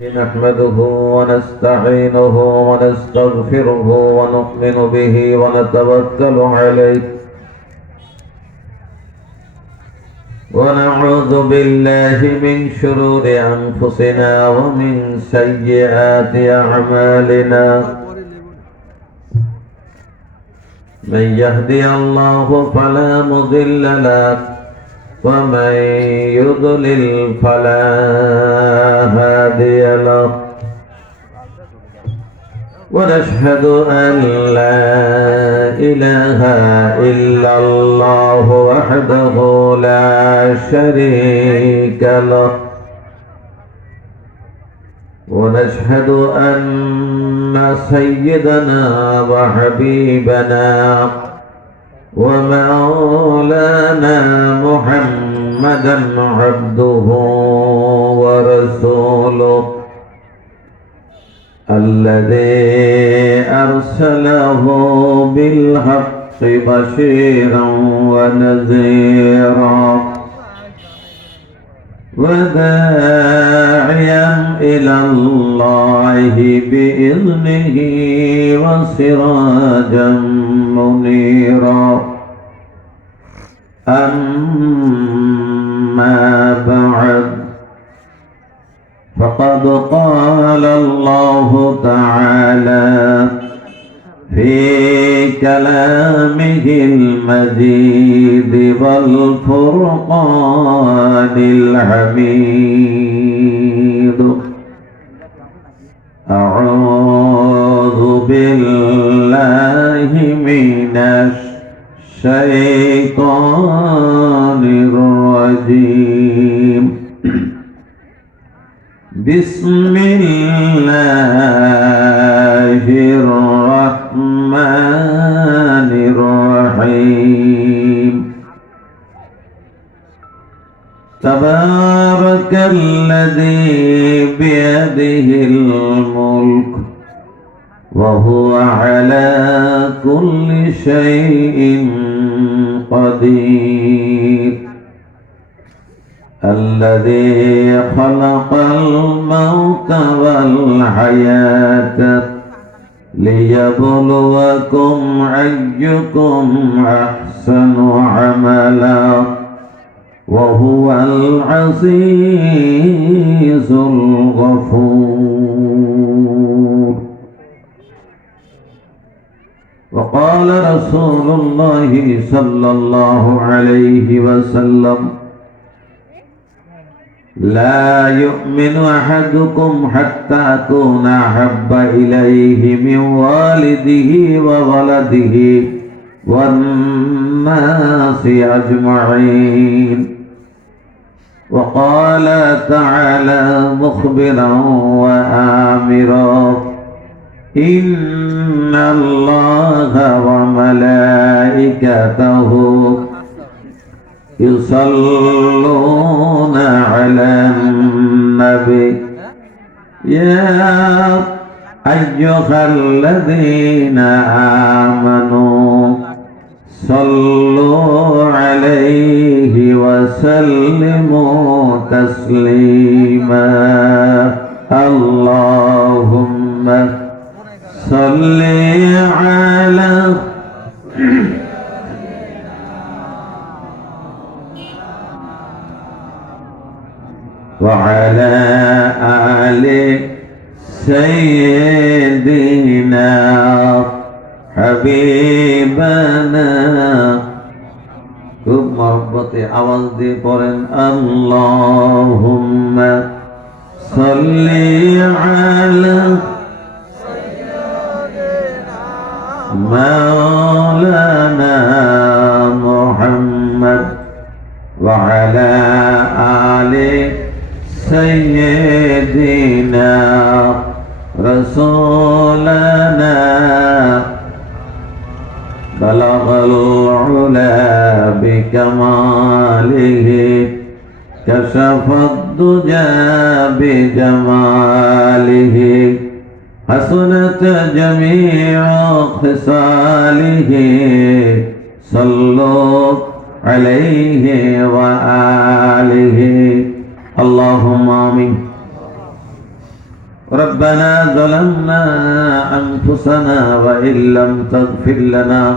نحمده ونستعينه ونستغفره ونؤمن به ونتوكل عليه ونعوذ بالله من شرور أنفسنا ومن سيئات أعمالنا من يهدي الله فلا مضل له ومن يضلل فلا هادي له ونشهد أن لا إله إلا الله وحده لا شريك له ونشهد أن سيدنا وحبيبنا ومولانا محمدا عبده ورسوله الذي أرسله بالحق بشيرا ونذيرا وداعيا إلى الله بإذنه وسراجا منيرا أما بعد فقد قال الله تعالى في كلامه المجيد والفرقان الحميد أعوذ بالله من الشيطان الرجيم بسم الله الرحمن الرحيم تبارك الذي بيده الملك وهو على كل شيء قدير الذي خلق الموت والحياة ليبلوكم أيكم أحسن عملا وهو العزيز الغفور وقال رسول الله صلى الله عليه وسلم لا يؤمن أحدكم حتى أكون أحب إليه من والده وولده والناس أجمعين وقال تعالى مخبرا وآمرا إن الله وملائكته يصلون على النبي يا أيها الذين آمنوا صلوا عليه وسلموا تسليما اللهم صل على وعلى آل سيدنا حبيبنا খুব মহব্বতে আওয়াজ দিয়ে পড়েন আল্লাহুম্মা সাল্লি আলা মাওলানা মুহাম্মদ ওয়া আলা আলি سيدنا رسولنا بلغ العلا بكماله كشف الدجى بجماله حسنت جميع خصاله صلوا عليه وآله اللهم آمين ربنا ظلمنا أنفسنا وإن لم تغفر لنا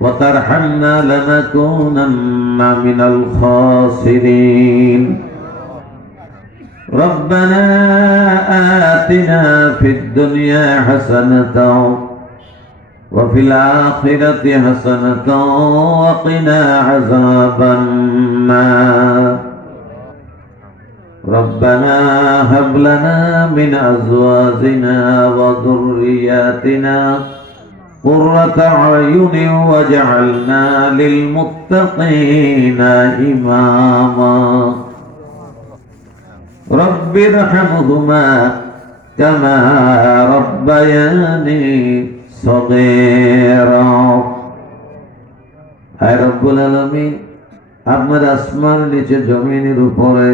وترحمنا لنكونن من الخاسرين ربنا آتنا في الدنيا حسنة وفي الآخرة حسنة وقنا عذاب النار ربنا هب لنا من أزواجنا وذرياتنا قرة أعين واجعلنا للمتقين إماما رب ارحمهما كما ربياني صغيرا হে রব্বুল আলামিন আপনার আসমান নিচে জমিনের উপরে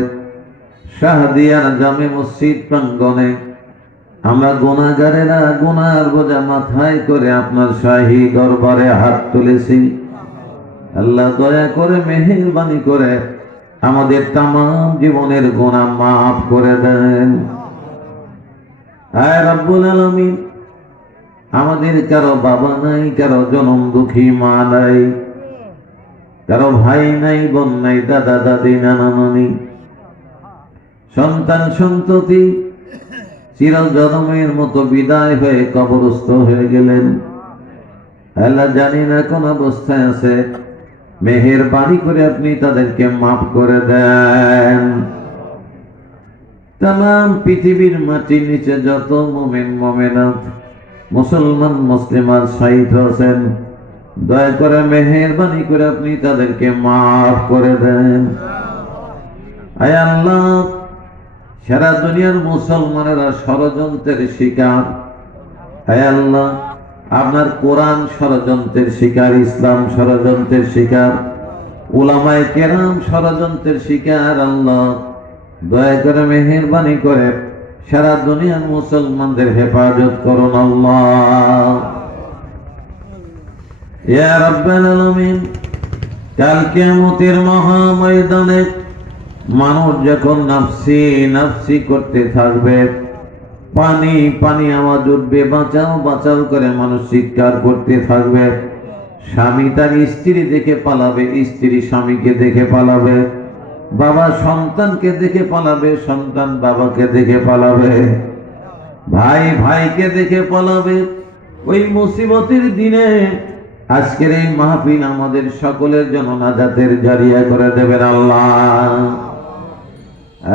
শাহদিয়ার জামে মসজিদ প্রাঙ্গণে আমরা গুনাহগারেরা গুনার বোঝা মাথায় করে আপনার শাহী দরবারে হাত তুলেছি। আল্লাহ দয়া করে মেহেরবানি করে আমাদের তাম জীবনের গুনাহ মাফ করে দেন। হে রব্বুল আলামিন আমাদের কারো বাবা নাই, কারো জনম দুঃখী মা নাই, কারো ভাই নাই, বোন নাই, দাদা দাদি, নানা নানি, সন্তান সন্ততি চিরজন্মের মতো বিদায় হয়ে কবরস্থ হয়ে গেলেন। আল্লাহ জানি না কোন অবস্থায় আছে, মেহেরবানি করে আপনি তাদেরকে মাফ করে দেন। তাম পৃথিবীর মাটির নিচে যত মুমিন মুমিনাত মুসলমান মুসলিমাত শহীদ হয়েছেন, দয়া করে মেহেরবানি করে আপনি তাদেরকে মাফ করে দেন। আয় আল্লাহ, সারা দুনিয়ার মুসলমানেরা ষড়যন্ত্রের শিকার। আয় আল্লাহ, আপনার কোরআন ষড়যন্ত্রের শিকার, ইসলাম ষড়যন্ত্রের শিকার, উলামায়ে কেরাম ষড়যন্ত্রের শিকার। আল্লাহ দয়া করে মেহেরবানি করে সারা দুনিয়ার মুসলমানদের হেফাজত করুন আল্লাহ। ইয়া রাব্বাল আলামিন, কাল কিয়ামতের মহা ময়দানে মানুষ যখন নাফসি নাফসি করতে থাকবে, পানি পানি আওয়াজ উঠবে, বাঁচাও বাঁচাও করে মানুষ চিৎকার করতে থাকবে। স্বামী তার স্ত্রী দেখে পালাবে, স্ত্রী স্বামীকে দেখে পালাবে, বাবা সন্তানকে দেখে পালাবে, সন্তান বাবাকে দেখে পালাবে, ভাই ভাইকে দেখে পালাবে। ওই মুসিবতের দিনে আজকের এই মাহফিল আমাদের সকলের জন্য নাজাতের জারিয়া করে দেবেন আল্লাহ।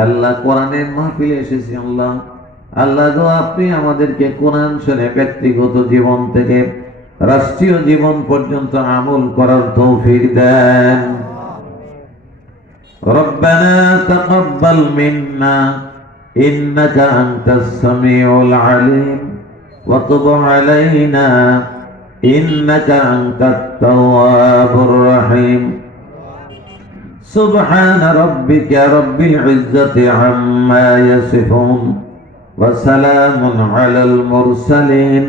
আল্লাহ কোরআনের মাহফিলে এসেছি আল্লাহ। আল্লাহ গো, আপনি আমাদেরকে কোরআন শুনে ব্যক্তিগত জীবন থেকে রাষ্ট্রীয় জীবন পর্যন্ত আমল করার তৌফিক দেন। রব্বানা তাকাব্বাল মিন্না ইন্নাকা আনতাস সামিউল আলিম ওয়া তুব আলাইনা ইন্নাকা আনতাত তাওয়াবুর রহিম। سبحان ربك رب العزة عما يصفون وسلام على المرسلين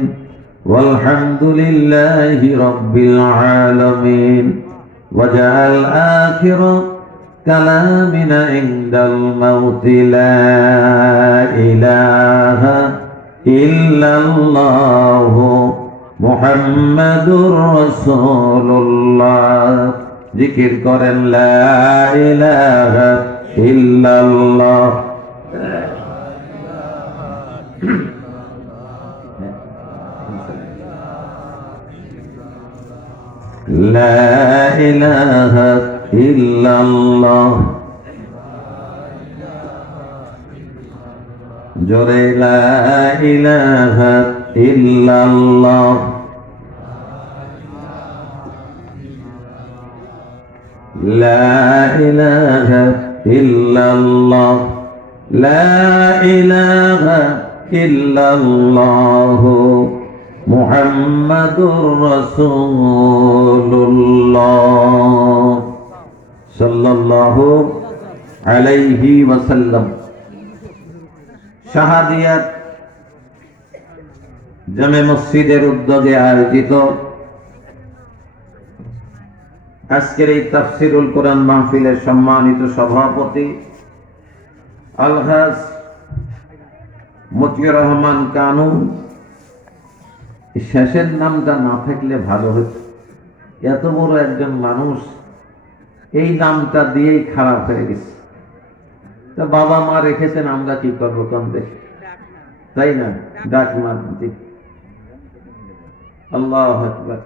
والحمد لله رب العالمين وجعل آخر كلامنا عند الموت لا إله إلا الله محمد رسول الله। জিকির করেন লা ইলাহা ইল্লাল্লাহ। লা ইলাহা ইল্লাল্লাহ। জোরে লা ইলাহা ইল্লাল্লাহ। لا إله إلا الله لا إله إلا الله محمد رسول الله صلى الله عليه وسلم। শাহাদিয়াত জামে মসজিদের উদ্যোগে আয়োজিত আজকের এই তাফসিরুল কোরআন মাহফিলের সম্মানিত সভাপতি আলহাজ মতিউর রহমান কানু, শেষের নামটা না থাকলে ভালো হতো। এত বড় একজন মানুষ এই নামটা দিয়েই খারাপ হয়ে গেছে। তা বাবা মা রেখেছেন, আমরা কি করবো কম দেখে, তাই না? ডাক মারতে। আল্লাহু আকবার।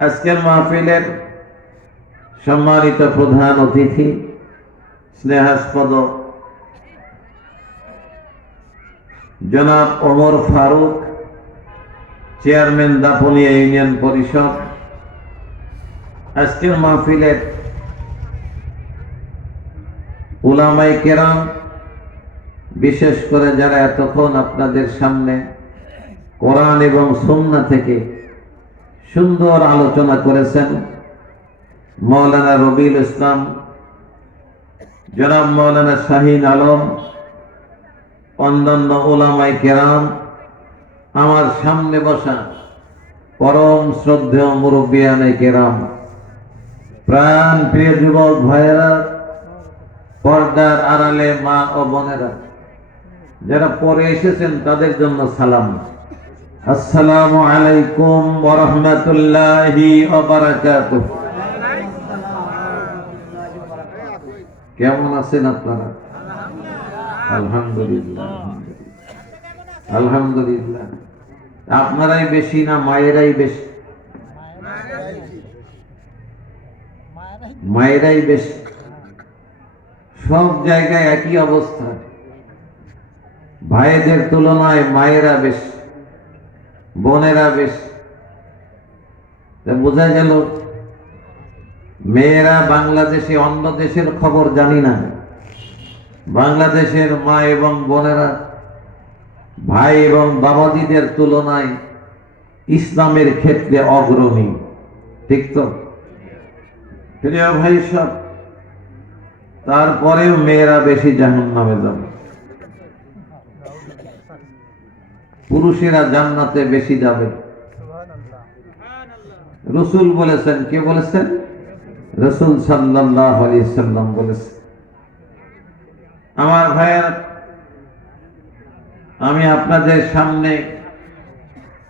আজকের মাহফিলের সম্মানিত প্রধান অতিথি, স্নেহাস্পদ জনাব ওমর ফারুক, চেয়ারম্যান দাপুনিয়া ইউনিয়ন পরিষদ, আজকের মাহফিলের উলামায়ে কেরাম, বিশেষ করে যারা এতক্ষণ আপনাদের সামনে কোরআন এবং সুন্নাহ থেকে সুন্দর আলোচনা করেছেন, মাওলানা রবিউল ইসলাম, জনাব মাওলানা শাহিন আলম, অন্যান্য উলামায়ে কেরাম, আমার সামনে বসা পরম শ্রদ্ধেয় মুরব্বিয়ানে কেরাম, প্রাণ প্রিয় যুবক ভাইয়েরা, পর্দার আড়ালে মা ও বোনেরা, যারা পরে এসেছেন তাদের জন্য সালাম। আসসালামু আলাইকুম ওয়া রাহমাতুল্লাহি ওয়া বারাকাতুহু। কেমন আছেন আপনারা? আলহামদুলিল্লাহ, আলহামদুলিল্লাহ। আপনারাই বেশি না মায়েরাই বেশি? মায়েরাই বেশি। সব জায়গায় একই অবস্থা, ভাইদের তুলনায় মায়েরা বেশি, বোনেরা বেশি। বোঝা গেল মেয়েরা বাংলাদেশে, অন্য দেশের খবর জানি না, বাংলাদেশের মা এবং বোনেরা ভাই এবং বাবাজিদের তুলনায় ইসলামের ক্ষেত্রে অগ্রণী। ঠিক তো প্রিয় ভাই সব? তারপরেও মেয়েরা বেশি জাহান্নামে যাবে, পুরুষেরা জান্নাতে বেশি যাবে। রাসূল বলেছেন। কে বলেছেন? রাসূল সাল্লাল্লাহু আলাইহি সাল্লাম বলেছেন। আমার ভাইয়েরা, আমি আপনাদের সামনে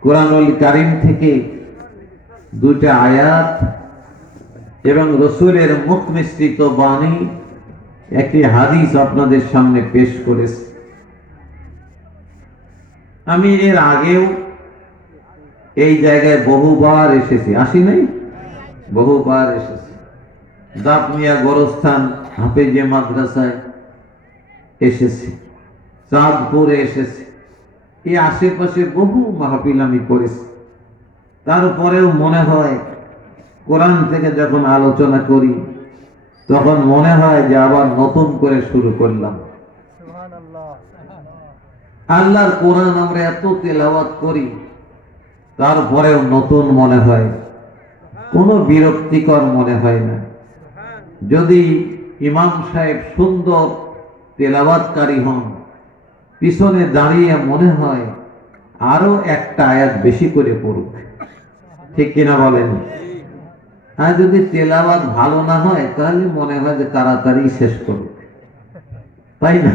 কোরআনুল কারীম থেকে দুইটা আয়াত এবং রাসূলের মুখ মিশ্রিত বাণী, একটি হাদিস আপনাদের সামনে পেশ করেছি। আমি এর আগেও এই জায়গায় বহুবার এসেছি, আসি নাই? বহুবার এসেছি। দাপুনিয়া গোরস্থান হাফেজে মাদ্রাসায় এসেছি, চাঁদপুরে এসেছি, এই আশেপাশে বহু মাহফিল আমি করেছি। তারপরেও মনে হয় কোরআন থেকে যখন আলোচনা করি তখন মনে হয় যে আবার নতুন করে শুরু করলাম। আল্লাহর কোরআন আমরা এত তেলাওয়াত করি, তারপরেও নতুন মনে হয়, কোনো বিরক্তিকর মনে হয় না। যদি ইমাম সাহেব সুন্দর তেলাওয়াতকারী হন, পিছনে দাঁড়িয়ে মনে হয় আরো একটা আয়াত বেশি করে পড়ুক। ঠিক কিনা বলেন? আর যদি তেলাওয়াত ভালো না হয় তাহলে মনে হয় যে তাড়াতাড়ি শেষ করুক, তাই না?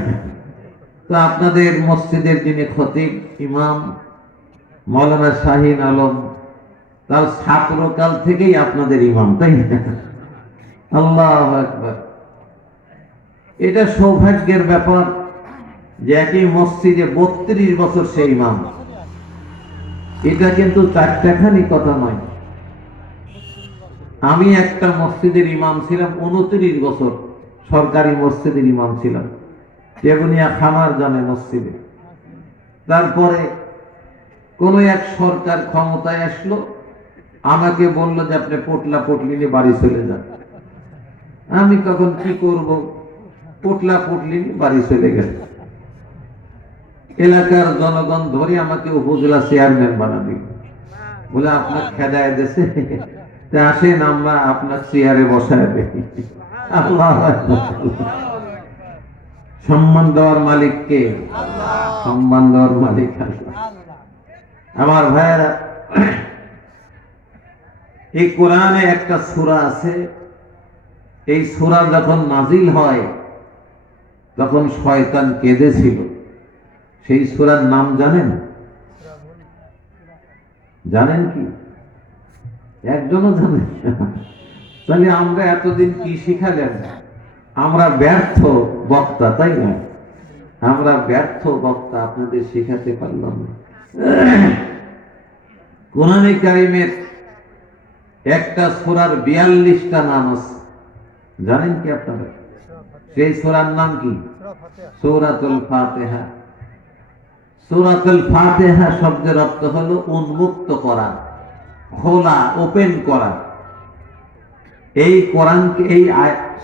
তো আপনাদের মসজিদের যিনি খতিব ইমাম মাওলানা শাহিন আলম, তার ছাত্রকাল থেকেই আপনাদের ইমাম, তাই না? আল্লাহু আকবার। এটা সৌভাগ্যের ব্যাপার যে একই মসজিদে 32 বছর সে ইমাম। এটা কিন্তু চারটাখানি কথা নয়। আমি একটা মসজিদের ইমাম ছিলাম 29 বছর, সরকারি মসজিদের ইমাম ছিলাম, কেবনিয়া খামার জামে মসজিদে। তারপরে কোন এক সরকার ক্ষমতায় আসলো, আমাকে বললো যে আপনি পোটলা পটলি নিয়ে বাড়ি চলে যান। আমি তখন কি করব, পোটলা পটলি নিয়ে বাড়ি চলে গেল। এলাকার জনগণ ধরে আমাকে উপজেলা চেয়ারম্যান বানাবে, বলে আপনার খেদায় দেশে, আসেন আমরা আপনার চেয়ারে বসায় দেখি। সম্মান দেওয়ার মালিক কে? সম্মান দেওয়ার মালিক আল্লাহ। আমার ভাইয়েরা, এই কোরআনে একটা সূরা আছে, এই সূরা যখন নাজিল হয় তখন শয়তান কেঁদেছিল। সেই সূরার নাম জানেন? জানেন কি? একজনও জানেন? তাহলে আমরা এতদিন কি শিখালেন? আমরা ব্যর্থ বক্তা, তাই না? আমরা ব্যর্থ বক্তা, আপনাদের শেখাতে পারলাম না। কোরআনে কারিমের একটা সূরার 42টা নাম আছে, জানেন কি আপনারা? সেই সূরার নাম কি? সূরাতুল ফাতিহা। সূরাতুল ফাতিহা শব্দের অর্থ হলো উন্মুক্ত করা, খোলা, ওপেন করা। এই কোরআনকে, এই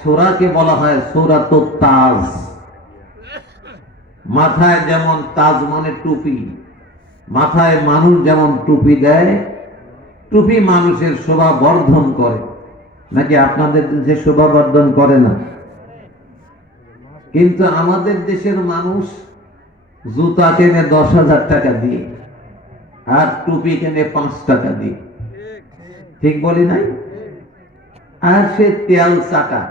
সূরাকে বলা হয় সূরাতুত তাজ। মাথায় যেমন তাজ মানে টুপি, মাথায় মানুষ যেমন টুপি দেয়, টুপি মানুষের শোভা বর্ধন করে। নাকি আপনাদের দেশে শোভা বর্ধন করে না? কিন্তু আমাদের দেশের মানুষ জুতা কেনে 10,000 টাকা দিয়ে, আর টুপি কেনে 5 টাকা দিয়ে। ঠিক বলি নাই? আর সে তেল চাকা,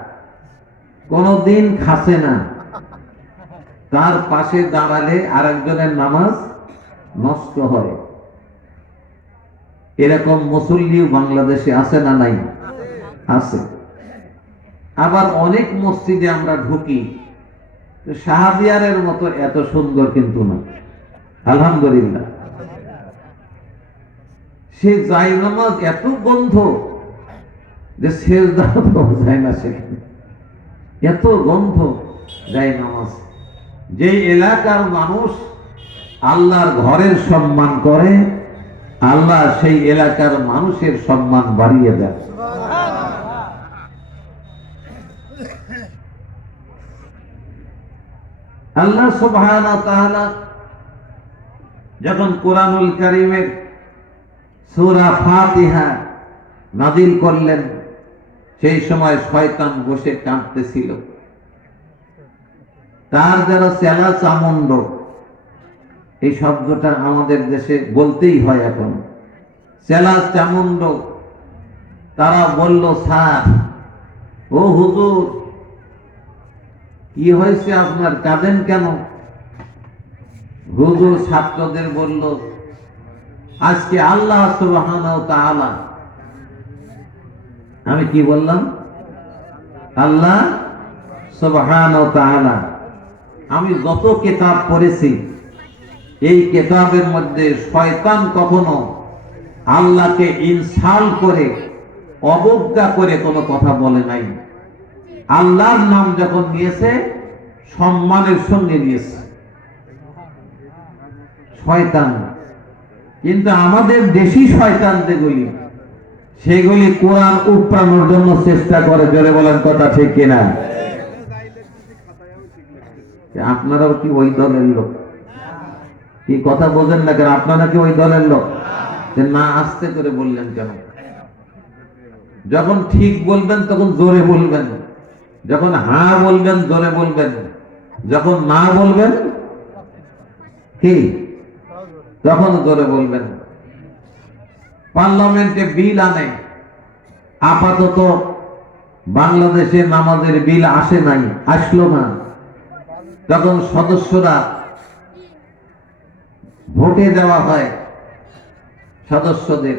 কোনদিন খাসে না। তার পাশে দাঁড়ালে আরেকজনের নামাজ নষ্ট হয়। এরকম মুসল্লিও বাংলাদেশে আছে না নাই? আছে। আবার অনেক মসজিদে আমরা ঢুকি, শাহদিয়ারের মতো এত সুন্দর কিন্তু না, আলহামদুলিল্লাহ। সে জায়নামাজ এত গন্ধ যে সেজদা যায় না, সেখানে এত গন্ধ জায়নামাজ। যে এলাকার মানুষ আল্লাহর ঘরের সম্মান করে, আল্লাহ সেই এলাকার মানুষের সম্মান বাড়িয়ে দেয়। আল্লাহ সুবহানাহু ওয়া তাআলা যখন কোরআনুল কারীমের সূরা ফাতিহা নাযিল করলেন, সেই সময় শয়তান বসে কাঁদতেছিল। তার যারা চেলা চামুন্ড, এই শব্দটা আমাদের দেশে বলতেই হয় এখন, চেলা চামুন্ড, তারা বলল, স্যার, ও হুজুর, কি হয়েছে আপনার, কাঁদেন কেন? হুজুর ছাত্রদের বলল, আজকে আল্লাহ সুবহানাহু ওয়া তাআলা, আমি কি বললাম? আল্লাহ সুবহানাহু ওয়া তাআলা, আমি যত কিতাব পড়েছি, এই কিতাবের মধ্যে শয়তান কখনো আল্লাহকে ইনসাল্ট করে, অবজ্ঞা করে কোনো কথা বলে নাই। আল্লাহর নাম যখন নিয়েছে, সম্মানের সঙ্গে নিয়েছে শয়তান। কিন্তু আমাদের দেশি শয়তান যেগুলি, সেগুলি কোরআন উপড়ানোর জন্য চেষ্টা করে। জোরে বলেন কথা ঠিক কিনা? আপনারাও কি ওই দলের লোক? কি কথা বোঝেন না কেন? আপনারা কি ওই দলের লোক? না, আস্তে করে বললেন কেন? যখন ঠিক বলবেন তখন জোরে বলবেন, যখন হ্যাঁ বলবেন জোরে বলবেন, যখন না বলবেন কি তখন জোরে বলবেন। পার্লামেন্টে বিল আনে, আপাতত বাংলাদেশে নামাজের বিল আসে নাই, আসলো না। তখন সদস্যরা ভোটে দেওয়া হয় সদস্যদের,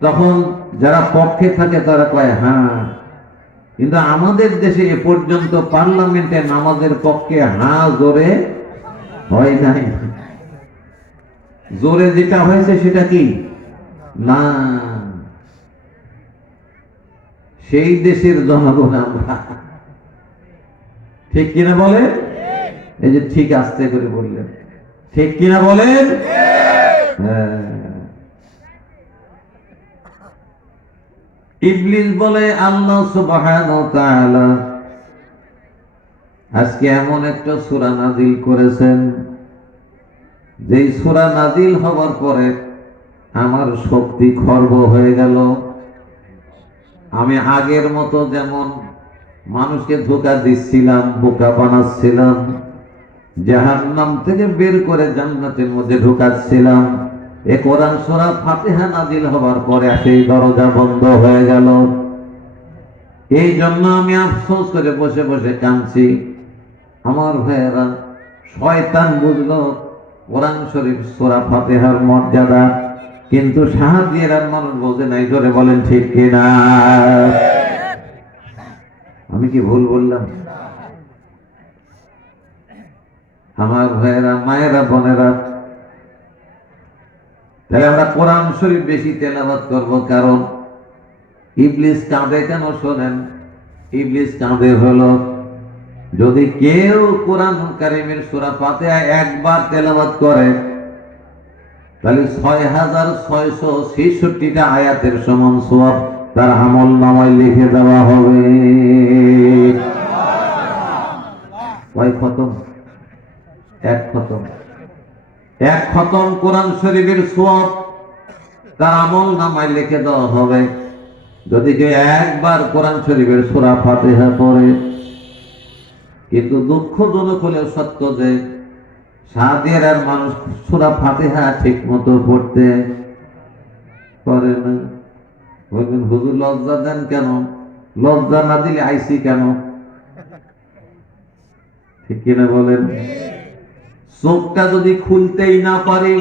তখন যারা পক্ষে থাকে তারা কয় হ্যাঁ। কিন্তু আমাদের দেশে এ পর্যন্ত পার্লামেন্টে নামাজের পক্ষে হ্যাঁ জোরে হয় নাই। জোরে যেটা হয়েছে সেটা কি না, সেই দেশের জনগণ আমরা। ঠিক কিনা বলে? এই যে ঠিক আস্তে করে বললেন, ঠিক কিনা বলেন? ইবলিস বলে, আল্লাহ সুবহানাহু ওয়া তাআলা আজকে এমন একটা সূরা নাযিল করেছেন, যেই সূরা নাযিল হওয়ার পরে আমার শক্তি খর্ব হয়ে গেল। আমি আগের মতো যেমন মানুষকে ধোঁকা দিচ্ছিলাম, বোকা বানাচ্ছিলাম, জাহান্নাম থেকে বের করে জান্নাতের মধ্যে ঢোকাচ্ছিলাম, এ কোরআন সূরা ফাতিহা নাযিল হওয়ার পরে সেই দরজা বন্ধ হয়ে গেল। এই জন্য আমি আফসোস করে বসে বসে কাঁদছি। আমার ভাইয়েরা, শয়তান বুঝলো কোরআন শরীফ সূরা ফাতিহার মর্যাদা, কিন্তু সাহায্যের আর মানুষ বোঝে নাই। ধরে বলেন ঠিক কিনা? আমি কি ভুল বললাম? আমার ভাইয়েরা, মায়েরা, বোনেরা, তাহলে আমরা কোরআন শরীফ বেশি তেলাওয়াত করব। কারণ ইবলিস কাঁদে কেন শোনেন? ইবলিস কাঁদে হলো যদি কেউ কোরআন কারীমের সূরা ফাতিহা একবার তেলাওয়াত করে তাহলে ৬৬৬৬টা আয়াতের সমান সওয়াব তার আমলনামায় লিখে দেওয়া হবে। কয় খতম? এক খতম। এক খতম কোরআন শরীফের সওয়াব তার আমলনামায় লিখে দেওয়া হবে যদি কেউ একবার কোরআন শরীফের সূরা ফাতিহা পড়ে। কিন্তু দুঃখজনক হলেও সত্য যে সাদিয়ার আর মানুষ সূরা ফাতিহা ঠিক মতো পড়তে পারে না। বলবেন হুজুর লজ্জা দেন কেন? লজ্জা না দিলে আইসি কেন? ঠিক কিনা বলেন? চোখটা যদি খুলতেই না পারে,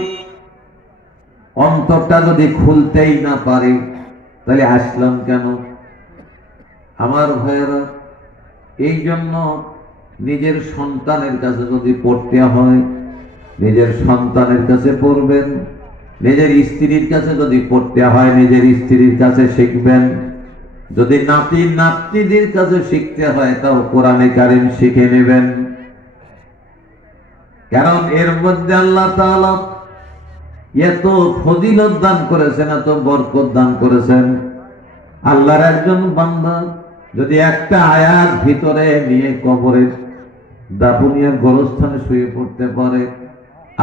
অন্তরটা যদি খুলতেই না পারে, তাহলে আসলাম কেন? আমার ভাইয়েরা, এই জন্য নিজের সন্তানের কাছে যদি পড়তে হয়, নিজের সন্তানের কাছে পড়বেন। নিজের স্ত্রীর কাছে যদি পড়তে হয়, নিজের স্ত্রীর কাছে শিখবেন। যদি নাতি নাতনিদের কাছে শিখতে হয়, তাও কোরআনে কারীম শিখে নেবেন। কারণ এর মধ্যে আল্লাহ তাআলা এত ফজিলত দান করেছেন, এত বরকত দান করেছেন। আল্লাহর একজন বান্দা যদি একটা আয়াত ভিতরে নিয়ে কবরের দাফনিয়ার গোরস্থানে শুয়ে পড়তে পারে,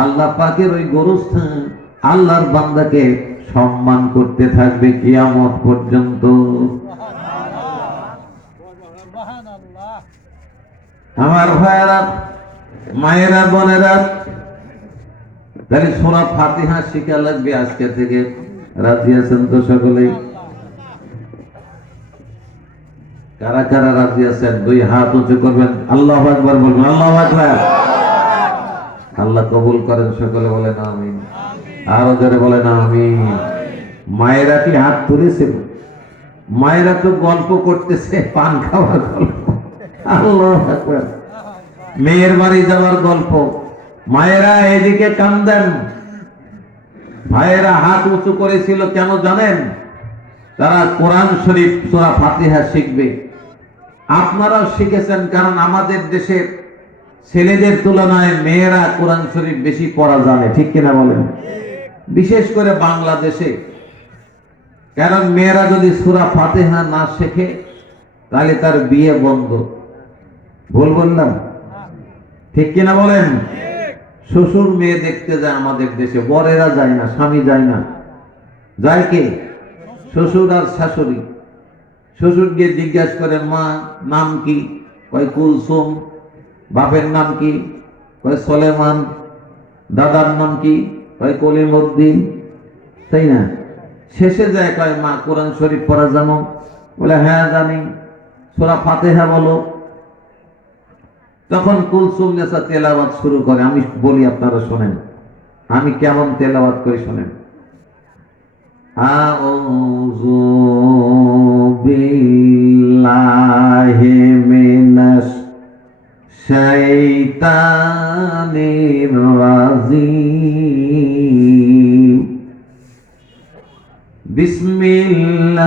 আল্লাহ পাকের ওই গোরস্থান আল্লাহর বান্দাকে সম্মান করতে থাকবে কিয়ামত পর্যন্ত। আমার ভাইয়েরা, মায়েরা, বোনেরা, তাহলে সূরা ফাতিহা শিখা লাগবে আজকে থেকে। রাজি আছেন তো সকলেই? কারা কারা রাজি আছেন? দুই হাত উঁচু করবেন, আল্লাহু আকবার বলবেন। আল্লাহু আকবার। আল্লাহ কবুল করেন। সকলে বলেন আমিন। আরো জোরে বলেন আমিন। মায়েরা কি হাত তুলেছে? মায়েরা তো গল্প করতেছে, পান খাওয়ার গল্প। আল্লাহু আকবার। মেয়ের বাড়ি যাওয়ার গল্প। মায়েরা এদিকে কান্দেন, ভাইয়েরা হাত উঁচু করেছিল কেন জানেন? তারা কোরআন শরীফ সূরা ফাতিহা শিখবে। আপনারাও শিখেছেন, কারণ আমাদের দেশে ছেলেদের তুলনায় মেয়েরা কোরআন শরীফ বেশি পড়া জানে। ঠিক কিনা বলেন? বিশেষ করে বাংলাদেশে। কারণ মেয়েরা যদি সূরা ফাতিহা না শেখে তাহলে তার বিয়ে বন্ধ। ভুল বললাম? ঠিক কিনা বলেন? শ্বশুর মেয়ে দেখতে যায় আমাদের দেশে, বরেরা যায় না, স্বামী যায় না। যায় কে? শ্বশুর আর শাশুড়ি। শ্বশুর গিয়ে জিজ্ঞাসা করেন, মা নাম কি? কয় কুলসুম। বাপের নাম কি? কয় সুলেমান। দাদার নাম কি? কয় কলিমউদ্দিন। তাই না? শেষে যায় কয়, মা কোরআন শরীফ পড়া জানো? বলে হ্যাঁ জানি। সূরা ফাতিহা বলো। তখন কুলসুম নেসা তেলাওয়াত শুরু করে। আমি বলি, আপনারা শোনেন আমি কেমন তেলাওয়াত করি, শোনেন। আউযু বিল্লাহি মিনাশ শাইতানির রাজিম। বিসমিল্লাহির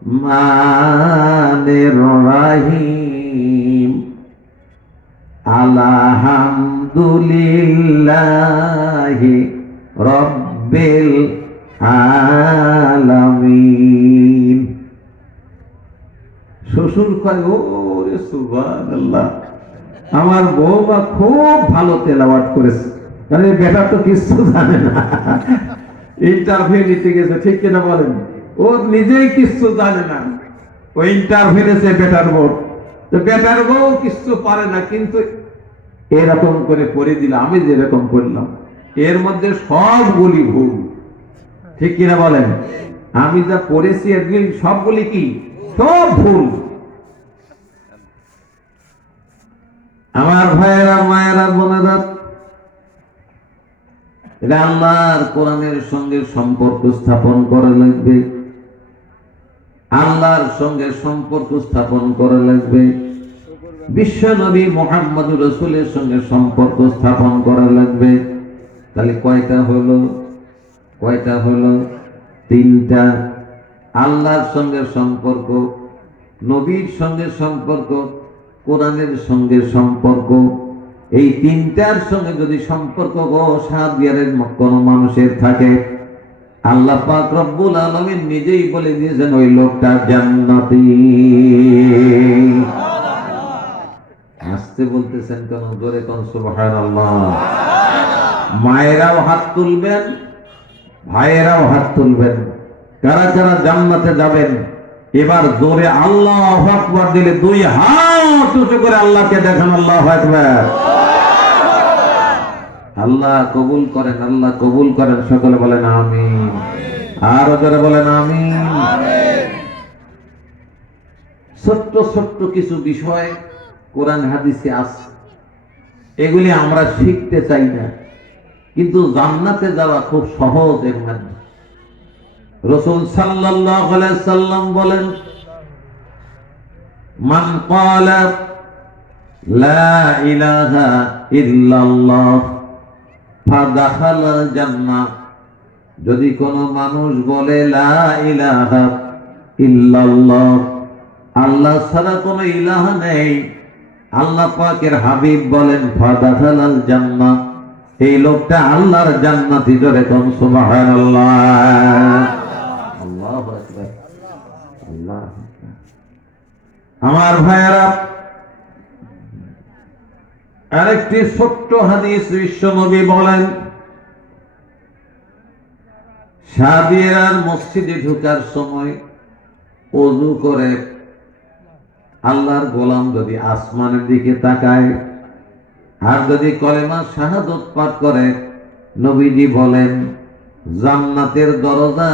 রাহমানির রাহিম। আলহামদুলিল্লাহি রাব্বিল আলামিন। শ্বশুর কয়, ওরে সুবহানাল্লাহ, আমার বউমা খুব ভালো তেলাওয়াত করেছে। মানে বেটা তো কিছু জানে না, ইন্টারভিউ নিতে গেছে। ঠিক কিনা বলেন? ও নিজেই কিছু জানে না, ও ইন্টারভিউ নিয়েছে বেটার বউ। তো বেটার বউ কিছু পারে না, কিন্তু এরকম করে পড়ে দিল আমি যেরকম পড়লাম, এর মধ্যে সবগুলি ভুল। ঠিক কিনা বলেন? আমি যা পড়েছি এগুলি সবগুলি কি? সব ভুল। আমার ভাইয়েরা, মায়েরা, বোনেরা, এটা আল্লাহর কোরআনের সঙ্গে সম্পর্ক স্থাপন করা লাগবে। আল্লাহর সঙ্গে সম্পর্ক স্থাপন করা লাগবে। বিশ্ব নবী মুহাম্মদুর রাসূলের সঙ্গে সম্পর্ক স্থাপন করা লাগবে। তাহলে কয়টা হলো? কয়টা হলো? তিনটা। আল্লাহর সঙ্গে সম্পর্ক, নবীর সঙ্গে সম্পর্ক, কোরআনের সঙ্গে সম্পর্ক। এই তিনটার সঙ্গে যদি সম্পর্ক সাদিয়ারের কোন মানুষের থাকে, আল্লাহ পাক রব্বুল আলামিন নিজেই বলে দিয়েছেন ওই লোকটা জান্নাতি। আসতে বলতেছেন কেন? জোরে কোন সুবহানাল্লাহ। মায়েরাও হাত তুলবেন, ভাইয়েরাও হাত তুলবেন। কারা কারা জান্নাতে যাবেন এবার জোরে আল্লাহু আকবার দিলে দুই হাত উঁচু করে আল্লাহকে দেখান। আল্লাহু আকবার। আল্লাহ কবুল করেন, আল্লাহ কবুল করেন। সকলে বলেন আমিন। আর যারা বলেন আমিন। ছোট্ট ছোট্ট কিছু বিষয় কোরআন হাদিসে আছে, এগুলি আমরা শিখতে চাই না, কিন্তু জান্নাতে যাওয়া খুব সহজ। এর মধ্যে রাসূল সাল্লাল্লাহু আলাইহি সাল্লাম বলেন, মান ক্বালা লা ইলাহা ইল্লাল্লাহ ফাদাখালাল জান্নাহ, যদি কোন মানুষ বলে লা ইলাহা ইল্লাল্লাহ, আল্লাহ ছাড়া কোনো ইলাহা নেই, আল্লাহ পাকের হাবিব বলেন ফাদাখালাল জান্নাহ, এই লোকটা আল্লাহর জান্নাতি। জোরে কোন সুবহানাল্লাহ। আল্লাহু আকবার। আল্লাহু আকবার। আমার ভাইয়েরা, আরেকটি ছোট্ট হাদিস বিশ্ব নবী বলেন, সাদিয়ার মসজিদে ঢোকার সময় ওযু করে আল্লাহর গোলাম যদি আসমানের দিকে তাকায় আর যদি কলেমা শাহাদাত পাঠ করে, নবীজি বলেন জান্নাতের দরজা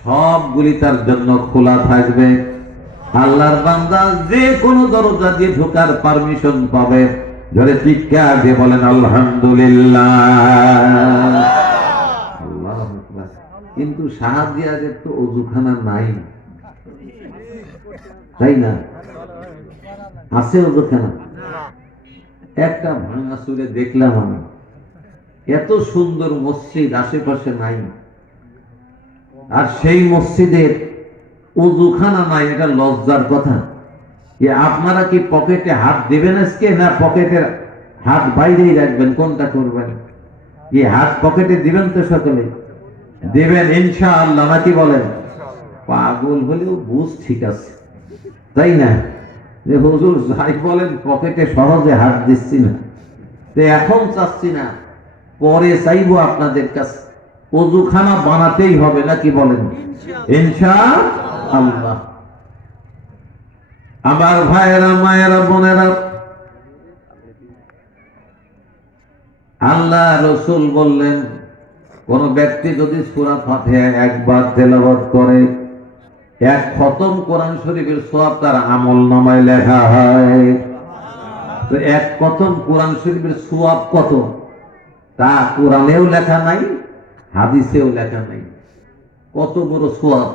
সবগুলি তার জন্য খোলা থাকবে। আল্লাহর বান্দা যে কোনো দরজা দিয়ে ঢোকার পারমিশন পাবে। জোরে চিৎকার দিয়ে বলেন আলহামদুলিল্লাহ। আল্লাহু আকবার। কিন্তু সাহায্যের তো ওযুখানা নাই, তাই না? আছে ওযুখানা? একটা ভাঙা চুরে দেখলাম আমি। এত সুন্দর মসজিদ আশেপাশে নাই, আর সেই মসজিদের ওযুখানা নাই। এটা লজ্জার কথা। আপনারা কি পকেটে হাত দিবেন আজকে, না পকেটের হাত বাইরেই রাখবেন? কোনটা করবেন? হাত পকেটে দিবেন তো? সকলে দিবেন ইনশাআল্লাহ, নাকি বলেন? পাগল হলেও বুঝ ঠিক আছে, তাই না? যে হুজুর যাই বলেন পকেটে সহজে হাত দিচ্ছি না, তো এখন চাচ্ছি না, পরে চাইবো আপনাদের কাছে। ওযুখানা বানাতেই হবে, নাকি বলেন? ইনশাআল্লাহ। আমার ভাইয়েরা, মায়েরা, বোনেরা, আল্লাহ রাসূল বললেন কোন ব্যক্তি যদি সূরা ফাতিহা একবার তেলাওয়াত করে, এক খতম কোরআন শরীফের সওয়াব তার আমলনামায় লেখা হয়। তো এক খতম কোরআন শরীফের সওয়াব কত তা কোরআনেও লেখা নাই, হাদিসেও লেখা নাই। কত বড় সওয়াব,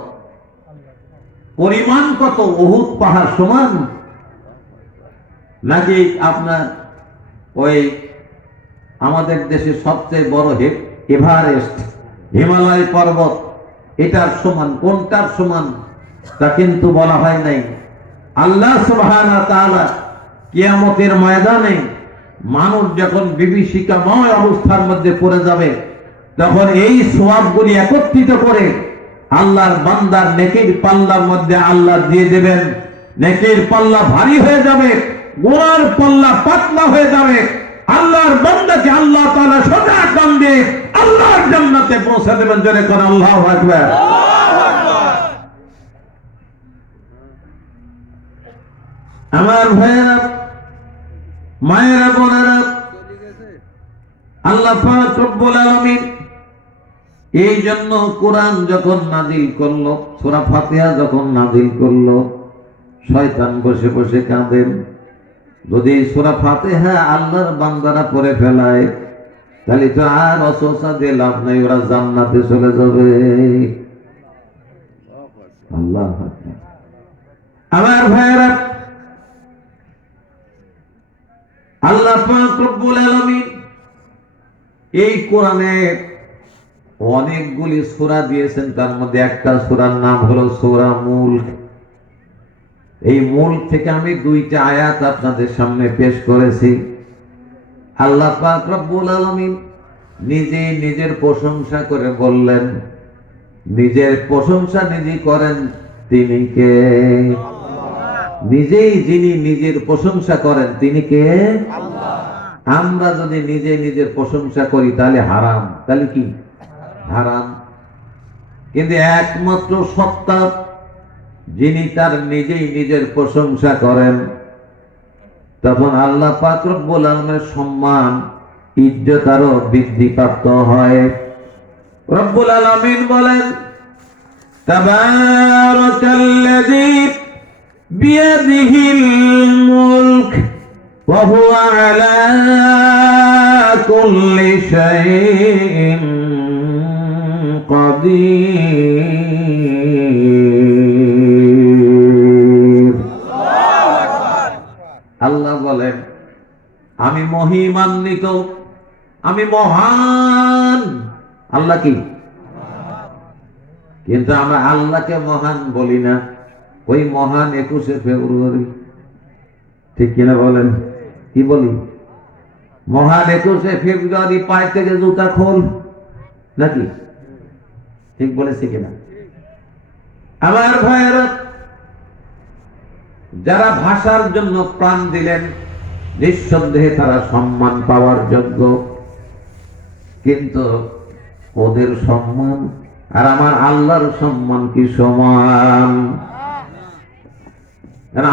পরিমাণ কত? উহুদ পাহাড় সমান। নাকি আপনার ওই আমাদের দেশে সবচেয়ে বড় এভারেস্ট, হিমালয় পর্বত, এটার সমান? কোনটার সমান তা কিন্তু বলা হয় নাই। আল্লাহ সুবহানাহু ওয়া তাআলা কিয়ামতের ময়দানে মানুষ যখন বিভীষিকাময় অবস্থার মধ্যে পড়ে যাবে, তখন এই সওয়াবগুলি একত্রিত করে আল্লাহর বান্দার নেকির পাল্লার মধ্যে আল্লাহ দিয়ে দেবেন। নেকির পাল্লা ভারী হয়ে যাবে, গুনার পাল্লা পাতলা হয়ে যাবে। আল্লাহর বান্দাকে আল্লাহ তাআলা সোজা কাম দিয়ে আল্লাহর জান্নাতে পৌঁছে দেবেন। জোরে করে আল্লাহু আকবার। আমার ভাইয়েরা, মায়েরা, বোনেরা, আল্লাহ পাক রব্বুল আলামিন এই জন্য কোরআন যখন নাজিল করলো, সূরা ফাতিহা যখন নাজিল করলো, শয়তান বসে বসে কাঁদেন, যদি সূরা ফাতিহা আল্লাহর বান্দারা পড়ে ফেলায় তাহলে তো আর অসোসা দিয়ে লাভ নাই, ওরা জান্নাতে চলে যাবে। আল্লাহ আকবার। আমার ভাইরা, আল্লাহ পাক রব্বুল আলামিন এই কোরআনে অনেকগুলি সূরা দিয়েছেন, তার মধ্যে একটা সূরার নাম হলো সূরা মুলক। এই মুলক থেকে আমি দুইটা আয়াত আপনাদের সামনে পেশ করেছি। আল্লাহ পাক রব্বুল আলামিন নিজে নিজের প্রশংসা করে বললেন, নিজের প্রশংসা নিজে করেন তিনি কে? নিজেই যিনি নিজের প্রশংসা করেন তিনি কে? আমরা যদি নিজে নিজের প্রশংসা করি তাহলে হারাম। তাহলে কি? হারাম। কিন্তু একমাত্র সত্তা যিনি তার নিজেই নিজের প্রশংসা করেন, তখন আল্লাহ পাক রব্বুল আলামিনের সম্মান ইজ্জত আরো বৃদ্ধিপ্রাপ্ত হয়। রব্বুল আলামিন বলেন, তাবারাকাল্লাযী বিয়াদিহিল মুলক ওয়া হুয়া আলা কুল্লি শাইইন কাদির। আল্লাহ বলেন, আমি মহিমান্বিত, আমি মহান। আল্লাহ কি? কিন্তু আমরা আল্লাহকে মহান বলি না। ওই মহান 21শে ফেব্রুয়ারি, ঠিক কিনা বলেন? কি বলি? মহান 21শে ফেব্রুয়ারি পায়ে থেকে জুতা খোল, নাকি? ঠিক বলেছি কিনা? আমার ভাইয়েরা, যারা ভাষার জন্য প্রাণ দিলেন নিঃসন্দেহে তারা সম্মান পাওয়ার যোগ্য, কিন্তু ওদের সম্মান আর আমার আল্লাহর সম্মান কি সমান?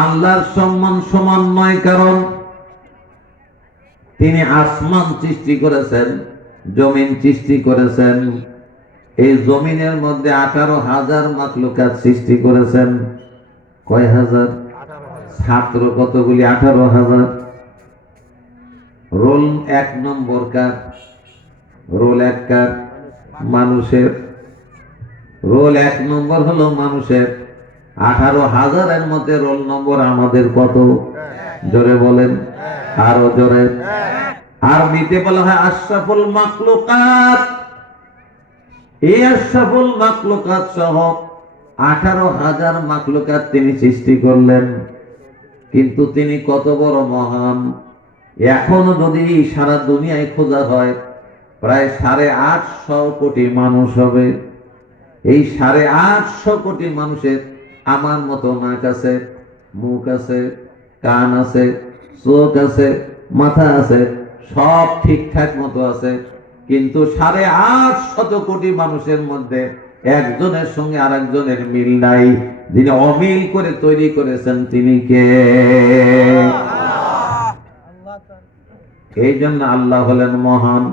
আল্লাহর সম্মান সমান নয়, কারণ তিনি আসমান সৃষ্টি করেছেন, জমিন সৃষ্টি করেছেন। এই জমিনের মধ্যে 18,000 মাখলুকাত সৃষ্টি করেছেন। কয় হাজার? ছাত্র কতগুলি? 18,000। রোল 1 নম্বর কার? রোল 1 কার? মানুষের। রোল 1 নম্বর হলো মানুষের। 18,000 এর মধ্যে রোল নম্বর আমাদের কত? জোরে বলেন, আরো জোরে। আরবিতে বলা হয় আশরাফুল মাখলুকাত। এই আশরাফুল মাখলুকাত সহ 18,000 মাখলুকাত তিনি সৃষ্টি করলেন। কিন্তু তিনি কত বড় মহান! এখনো যদি সারা দুনিয়ায় খোঁজা হয় প্রায় 850 কোটি মানুষ হবে। এই 850 কোটি মানুষের আমার মতো নাক আছে, মুখ আছে, কান আছে, চোখ আছে, মাথা আছে, সব ঠিকঠাক মতো আছে। কিন্তু 850 কোটি মানুষের মধ্যে একজনের সঙ্গে আরেকজনের মিল নাই। যিনি অমিল করে তৈরি করেছেন তিনি কে? এই জন্য আল্লাহ হলেন মহান।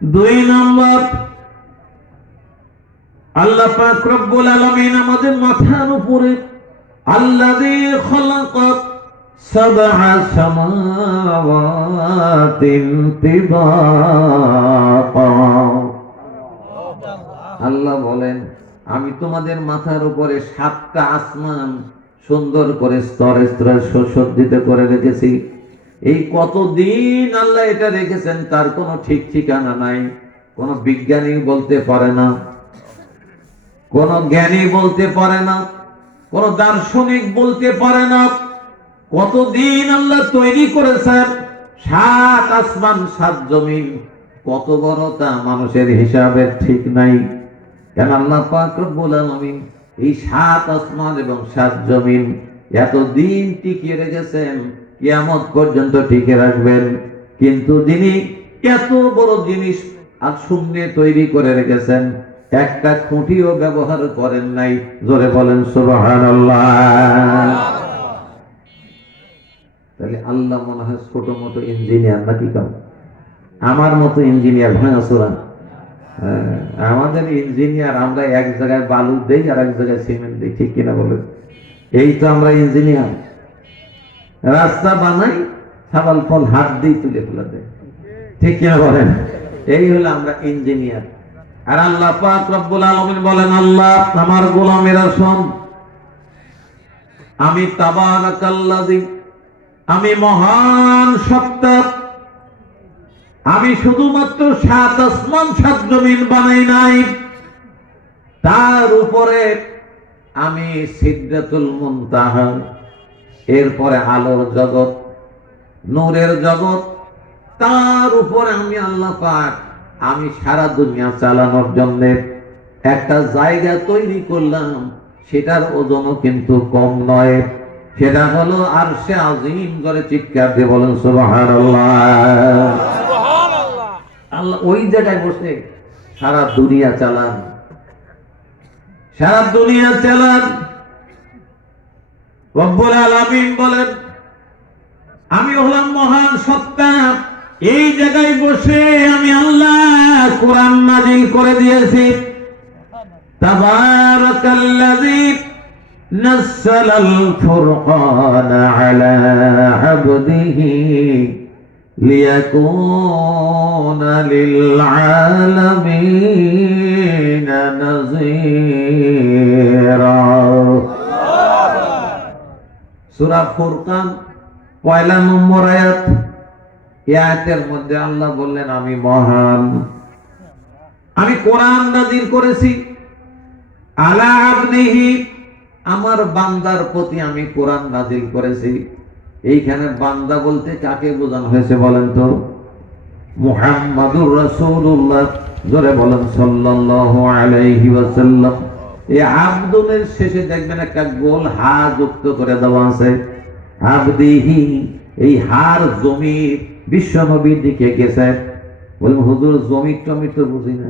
2 নম্বর, আল্লাহ পাক রব্বুল আলামিন আমাদের মাথার উপরে আল্লাযী খালাকা সাবআ সামাওয়াতিন তিবাকা। আল্লাহ বলেন, আমি তোমাদের মাথার উপরে 7টা আসমান সুন্দর করে স্তরে স্তরে সুসজ্জিত করে রেখেছি। এই কতদিন আল্লাহ এটা রেখেছেন তার কোনো ঠিক ঠিকানা নাই। কোন বিজ্ঞানী বলতে পারে না, কোন জ্ঞানী বলতে পারে না, কোন দার্শনিক বলতে পারে না। কতদিন আল্লাহ তৈরি করেছেন, 7 আসমান 7 জমিন, কত বড় তা মানুষের হিসাবের ঠিক নাই। কেন আল্লাহ পাক রব্বুল আলামিন এই 7 আসমান এবং 7 জমিন এতদিন টিকিয়ে রেখেছেন, কিয়ামত পর্যন্ত টিকে রাখবেন। কিন্তু যিনি এত বড় জিনিস আর শূন্যে তৈরি করে রেখেছেন, একটা খুঁটিও ব্যবহার করেন নাই। জোরে বলেন সুবহানাল্লাহ। তাহলে আল্লাহ মনে হয় ছোট মতো ইঞ্জিনিয়ার, নাকি? কারণ আমার মতো ইঞ্জিনিয়ার ভাঙাচোরা। আমাদের ইঞ্জিনিয়ার, আমরা এক জায়গায় বালু দেই আর এক জায়গায় সিমেন্ট দিই, ঠিক কিনা বলেন? এই তো আমরা ইঞ্জিনিয়ার। রাস্তা বানাই, ছাগল ফল হাত দিয়ে তুলে ফেলে দেয়। ঠিক কিনা বলেন? এই হলো আমরা ইঞ্জিনিয়ার। আর আল্লাহ পাক রব্বুল আলামিন বলেন, আল্লাহ আমার গোলামেরা শোন, আমি তাবারাকাল্লাযী, আমি মহান সত্তা, আমি শুধুমাত্র 7 আসমান 7 জমিন বানাই নাই, তার উপরে আমি সিদরাতুল মুনতাহা, এরপরে আলোর জগৎ, নূরের জগৎ, তার উপরে আমি আল্লাহ পাক আমি সারা দুনিয়া চালানোর জন্য একটা জায়গা তৈরি করলাম, সেটার ওজনও কিন্তু কম নয়, সেটা হলো আরশে আজিম। করে চিৎকার দিয়ে বলেন সুবহানাল্লাহ। আল্লাহ ওই জায়গায় বসে সারা দুনিয়া চালান, সারা দুনিয়া চালান। রব্বুল আলামিন বলেন, আমি হলাম মহান সত্তা, এই জায়গায় বসে আমি আল্লাহ কোরআন নাযিল করে দিয়েছি। তাবারাকাল্লাযী নাযালাল ফুরকানা আলা আবদিহি লিয়াকুনা লিল আলামিনা নাযীরা। সূরা ফুরকান 1 নম্বর আয়াত। এই আয়াতের মধ্যে আল্লাহ বললেন, আমি মহান, আমি কোরআন নাযিল করেছি আলা আবদিহি, আমার বান্দার প্রতি আমি কোরআন নাযিল করেছি। এইখানে বান্দা বলতে কাকে বোঝানো হয়েছে বলেন তো? মুহাম্মাদুর রাসূলুল্লাহ, জোরে বলেন সাল্লাল্লাহু আলাইহি ওয়াসাল্লাম। এই আবদুনের শেষে দেখবেন একটা গোল হা যুক্ত করে দেওয়া আছে, আবদিহি। এই হার জমির বিশ্ব নবীর দিকে গেছে। বলুন হুজুর, জমির টমির তো বুঝি না,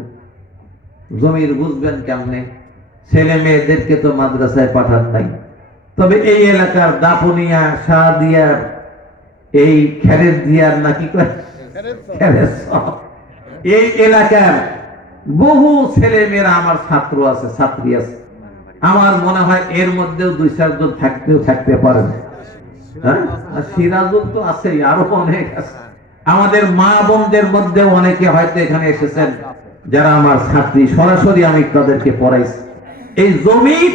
জমির বুঝবেন কেমনে? ছেলে মেয়েদেরকে তো মাদ্রাসায় পাঠান নাই। তবে এই এলাকার দাপুনিয়া, শাহদিয়া, এই খেরের দিয়ার নাকি এই এলাকার বহু ছেলে মেয়েরা আমার ছাত্র আছে, ছাত্রী আছে। আমার মনে হয় এর মধ্যেও 2-4 জন থাকতে পারেন। হ্যাঁ, সিরাজুল তো আছেই, আরো অনেক আছে। আমাদের মা বোনদের মধ্যে অনেকে হয়তো এখানে এসেছেন যারা আমার ছাত্রী, সরাসরি আমি তাদেরকে পড়াইছি। এই জমির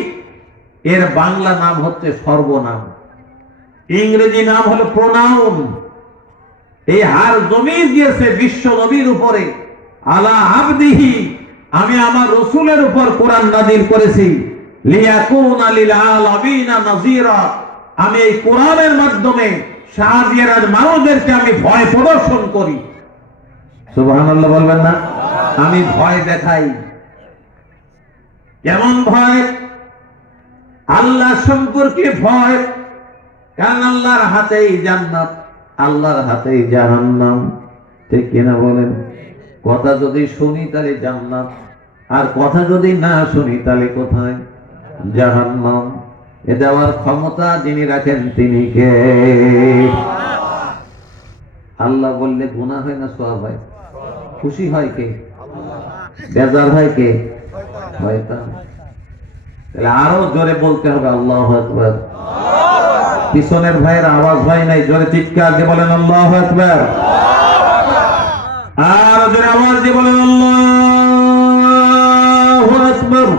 এর বাংলা নাম হচ্ছে সর্বনাম, ইংরেজি নাম হলো প্রোনাউন। এই হার জমির দিয়েছে বিশ্ব নবীর উপরে, আলা আবদিহি, আমি আমার রসুলের উপর কোরআন নাযিল করেছি, লিয়াকুনা লিল আলামিনা নাযীরা। আমি এই কোরআনের মাধ্যমে শাহজিয়ার মানুষদেরকে আমি ভয় প্রদর্শন করি। সুবহানাল্লাহ বলবেন না? আমি ভয় দেখাই। কেমন ভয়? আল্লাহ সম্পর্কে ভয়। কারণ আল্লাহর হাতেই জান্নাত, আল্লাহর হাতেই জাহান্নাম। ঠিক কিনা বলেন? কথা যদি শুনি তাহলে জান্নাত, আর কথা যদি না শুনি তাহলে কোথায়? জাহান্নাম। এ দেওয়ার ক্ষমতা যিনি রাখেন তিনি কে? আল্লাহ বললে গুনাহ হয় না সওয়াব হয়? খুশি হয় কে? বেজার হয় কে? শয়তান। তাহলে আরো জোরে বলতে হবে আল্লাহু আকবার। পিছনের ভাইয়ের আওয়াজ হয় নাই, জোরে চিৎকার দিয়ে বলেন আল্লাহু আকবার। আর জোরে আওয়াজ দিয়ে বলেন আল্লাহু আকবার।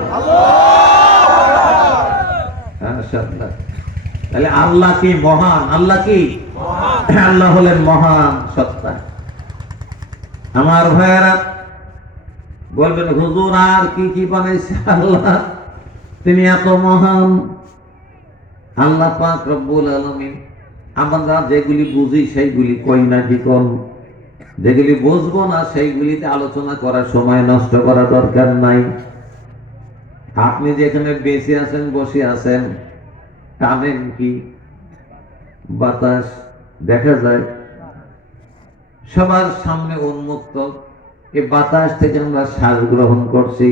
মাশাআল্লাহ। তাহলে আল্লাহ কি মহান? আল্লাহ কি মহান? আল্লাহ হলেন মহান সত্তা। আমার ভাইয়েরা বলবেন হুজুর আর কি কি বানাইছে আল্লাহ, তিনি এত মহান। আল্লাহ পাক রব্বুল আলামিন, আমরা যেগুলি বুঝি সেইগুলি কই না, কি কোন যেগুলি বুঝবো না সেইগুলিতে আলোচনা করার সময় নষ্ট করা দরকার নাই। আপনি যেখানে বেঁচে আছেন, বসে আছেন, টানেন কি? বাতাস দেখা যায়, সবার সামনে উন্মুক্ত। এই বাতাস থেকে আমরা শ্বাস গ্রহণ করছি,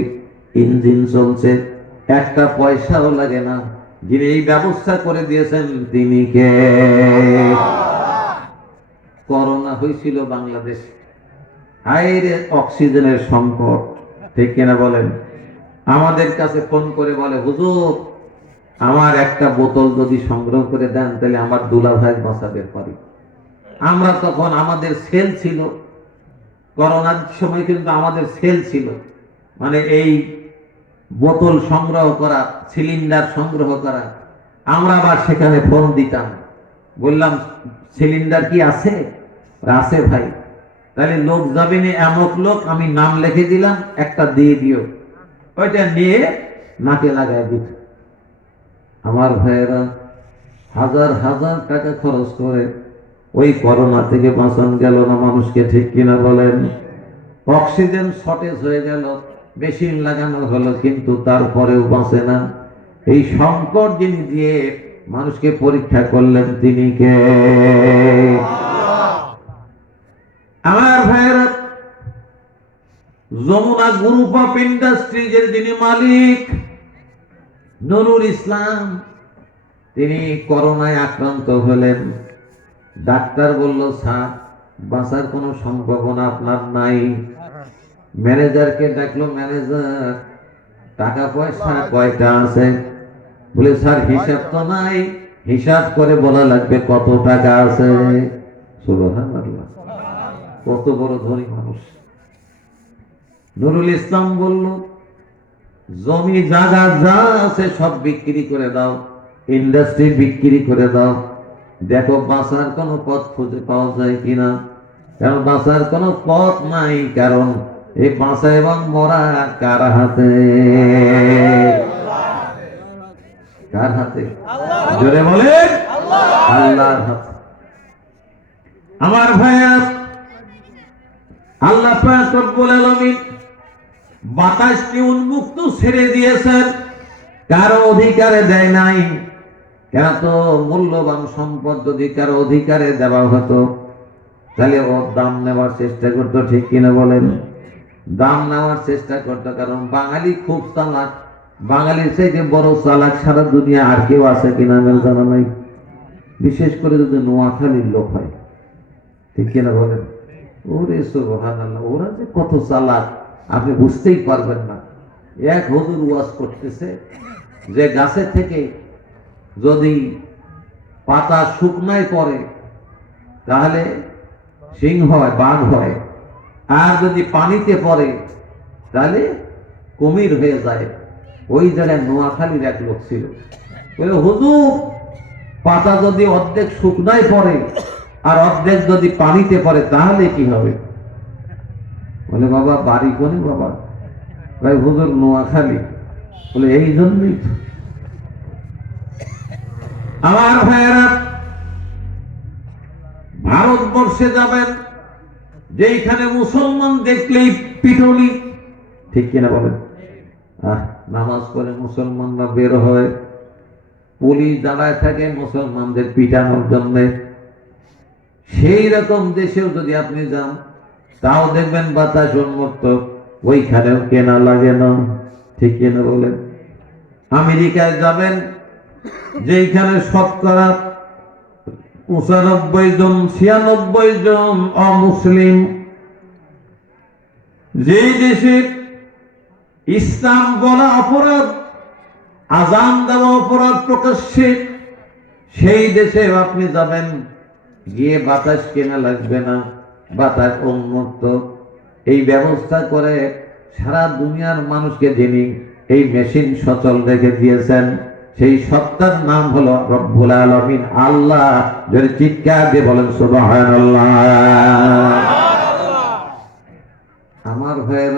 ইঞ্জিন চলছে, একটা পয়সাও লাগে না। যিনি এই ব্যবস্থা করে দিয়েছেন তিনি কে? করোনা হয়েছিল বাংলাদেশ, হাইরে অক্সিজেনের সংকট। ঠিক কিনা বলেন? আমাদের কাছে ফোন করে বলে হুজুর আমার একটা বোতল যদি সংগ্রহ করে দেন তাহলে আমার দুলা ভাই বাঁচাতে পারি। আমরা তখন আমাদের সেল ছিল, করোনার সময় কিন্তু আমাদের সেল ছিল, মানে এই বোতল সংগ্রহ করা, সিলিন্ডার সংগ্রহ করা। আমরা আবার সেখানে ফোন দিতাম, বললাম সিলিন্ডার কি আছে? আছে ভাই, তাহলে লোক যাবে না, এমক লোক, আমি নাম লিখে দিলাম, একটা দিয়ে দিও। ওইটা নিয়ে নাকে লাগায় দিত। আমার ভাইয়েরা হাজার হাজার টাকা খরচ করে ওই করোনা থেকে বাঁচানো গেল না মানুষকে, ঠিক কিনা বলেন? অক্সিজেন শর্টেজ হয়ে গেল, মেশিন লাগানো হলো, কিন্তু তারপরেও বাঁচে না। এই সংকট যিনি দিয়ে মানুষকে পরীক্ষা করলেন তিনি কে? আমার ভাইয়েরা, যমুনা গ্রুপ অফ ইন্ডাস্ট্রিজের যিনি মালিক নুরুল ইসলাম, তিনি করোনায় আক্রান্ত হলেন। ডাক্তার বলল, স্যার বাঁচার কোনো সম্ভাবনা আপনার নাই। ম্যানেজারকে ডাকলো, ম্যানেজার টাকা পয়সা কয়টা আছে? বলে, স্যার হিসাব তো নাই, হিসাব করে বলা লাগবে কত টাকা আছে। সুবহানাল্লাহ, কত বড় ধনী মানুষ। নুরুল ইসলাম বলল, জমি জায়গা যা আছে সব বিক্রি করে দাও, ইন্ডাস্ট্রি বিক্রি করে দাও, দেখো বাঁচার কোনো পথ খুঁজে পাওয়া যায় কিনা। কারণ বাঁচার কোনো পথ নাই, কারণ এই বাঁচা এবং মরা কার হাতে? কার হাতে? জোরে বলে, আল্লাহর হাতে। আমার ভাইয়া, আল্লাহ পাক রব্বুল আলামিন বাতাসকে উন্মুক্ত ছেড়ে দিয়েছেন, কারো অধিকারে দেয় নাই। এত মূল্যবান সম্পদ যদি কারো অধিকারে দেওয়া হতো তাহলে ওর দাম নেওয়ার চেষ্টা করতো, ঠিক কিনা বলেন? দাম নেওয়ার চেষ্টা করতো, কারণ বাঙালি খুব চালাক। বাঙালির চাইতে বড় চালাক সারা দুনিয়া আর কেউ আছে কিনা আমার জানা নাই, বিশেষ করে যদি নোয়াখালীর লোক হয়, ঠিক কিনা বলেন? ওরে সুবহানাল্লাহ, ওরা যে কত চালাক আপনি বুঝতেই পারবেন না। এক হুজুর ওয়াজ করতেছে যে গাছে থেকে যদি পাতা শুকনায় পড়ে তাহলে সিংহ হয়, বাঘ হয়, আর যদি পানিতে পড়ে তাহলে কুমির হয়ে যায়। ওই জায়গায় নোয়াখালীর এক লোক ছিল, হুজুর পাতা যদি অর্ধেক শুকনায় পড়ে আর অর্ধেক যদি পানিতে পড়ে তাহলে কি হবে? বলে, বাবা বাড়ি কোনে বাবা? ভাই হুজুর নোয়াখালী। বলে, এই জন্যই আমার ভাইয়েরা, ভারতবর্ষে যাবেন, যেখানে মুসলমান দেখলেই পিটুনি, ঠিক কিনা বলেন? নামাজ পড়ে মুসলমানরা বের হয়, পুলিশ দাঁড়ায় থাকে মুসলমানদের পিটানোর জন্য। সেই রকম দেশেও যদি আপনি যান, তাও দেখবেন বাতাস উন্মুক্ত, ওইখানেও কেনা লাগে না, ঠিক কিনা বলেন? আমেরিকায় যাবেন, যেখানে শতকরা 95 জন 96 জন অমুসলিম, যে দেশে ইসলাম বলা অপরাধ, আযান দেওয়া অপরাধ প্রকাশ্যে, সেই দেশে আপনি যাবেন, গিয়ে বাতাস কেনা লাগবে না, বাতাস উন্মুক্ত। এই ব্যবস্থা করে সারা দুনিয়ার মানুষকে যিনি এই মেশিন সচল রেখে দিয়েছেন, সেই সত্তার নাম হলো রব্বুল আলামিন, আল্লাহ। যদি চিৎকার দিয়ে বলেন সুবহানাল্লাহ। আমার ভাইয়ের,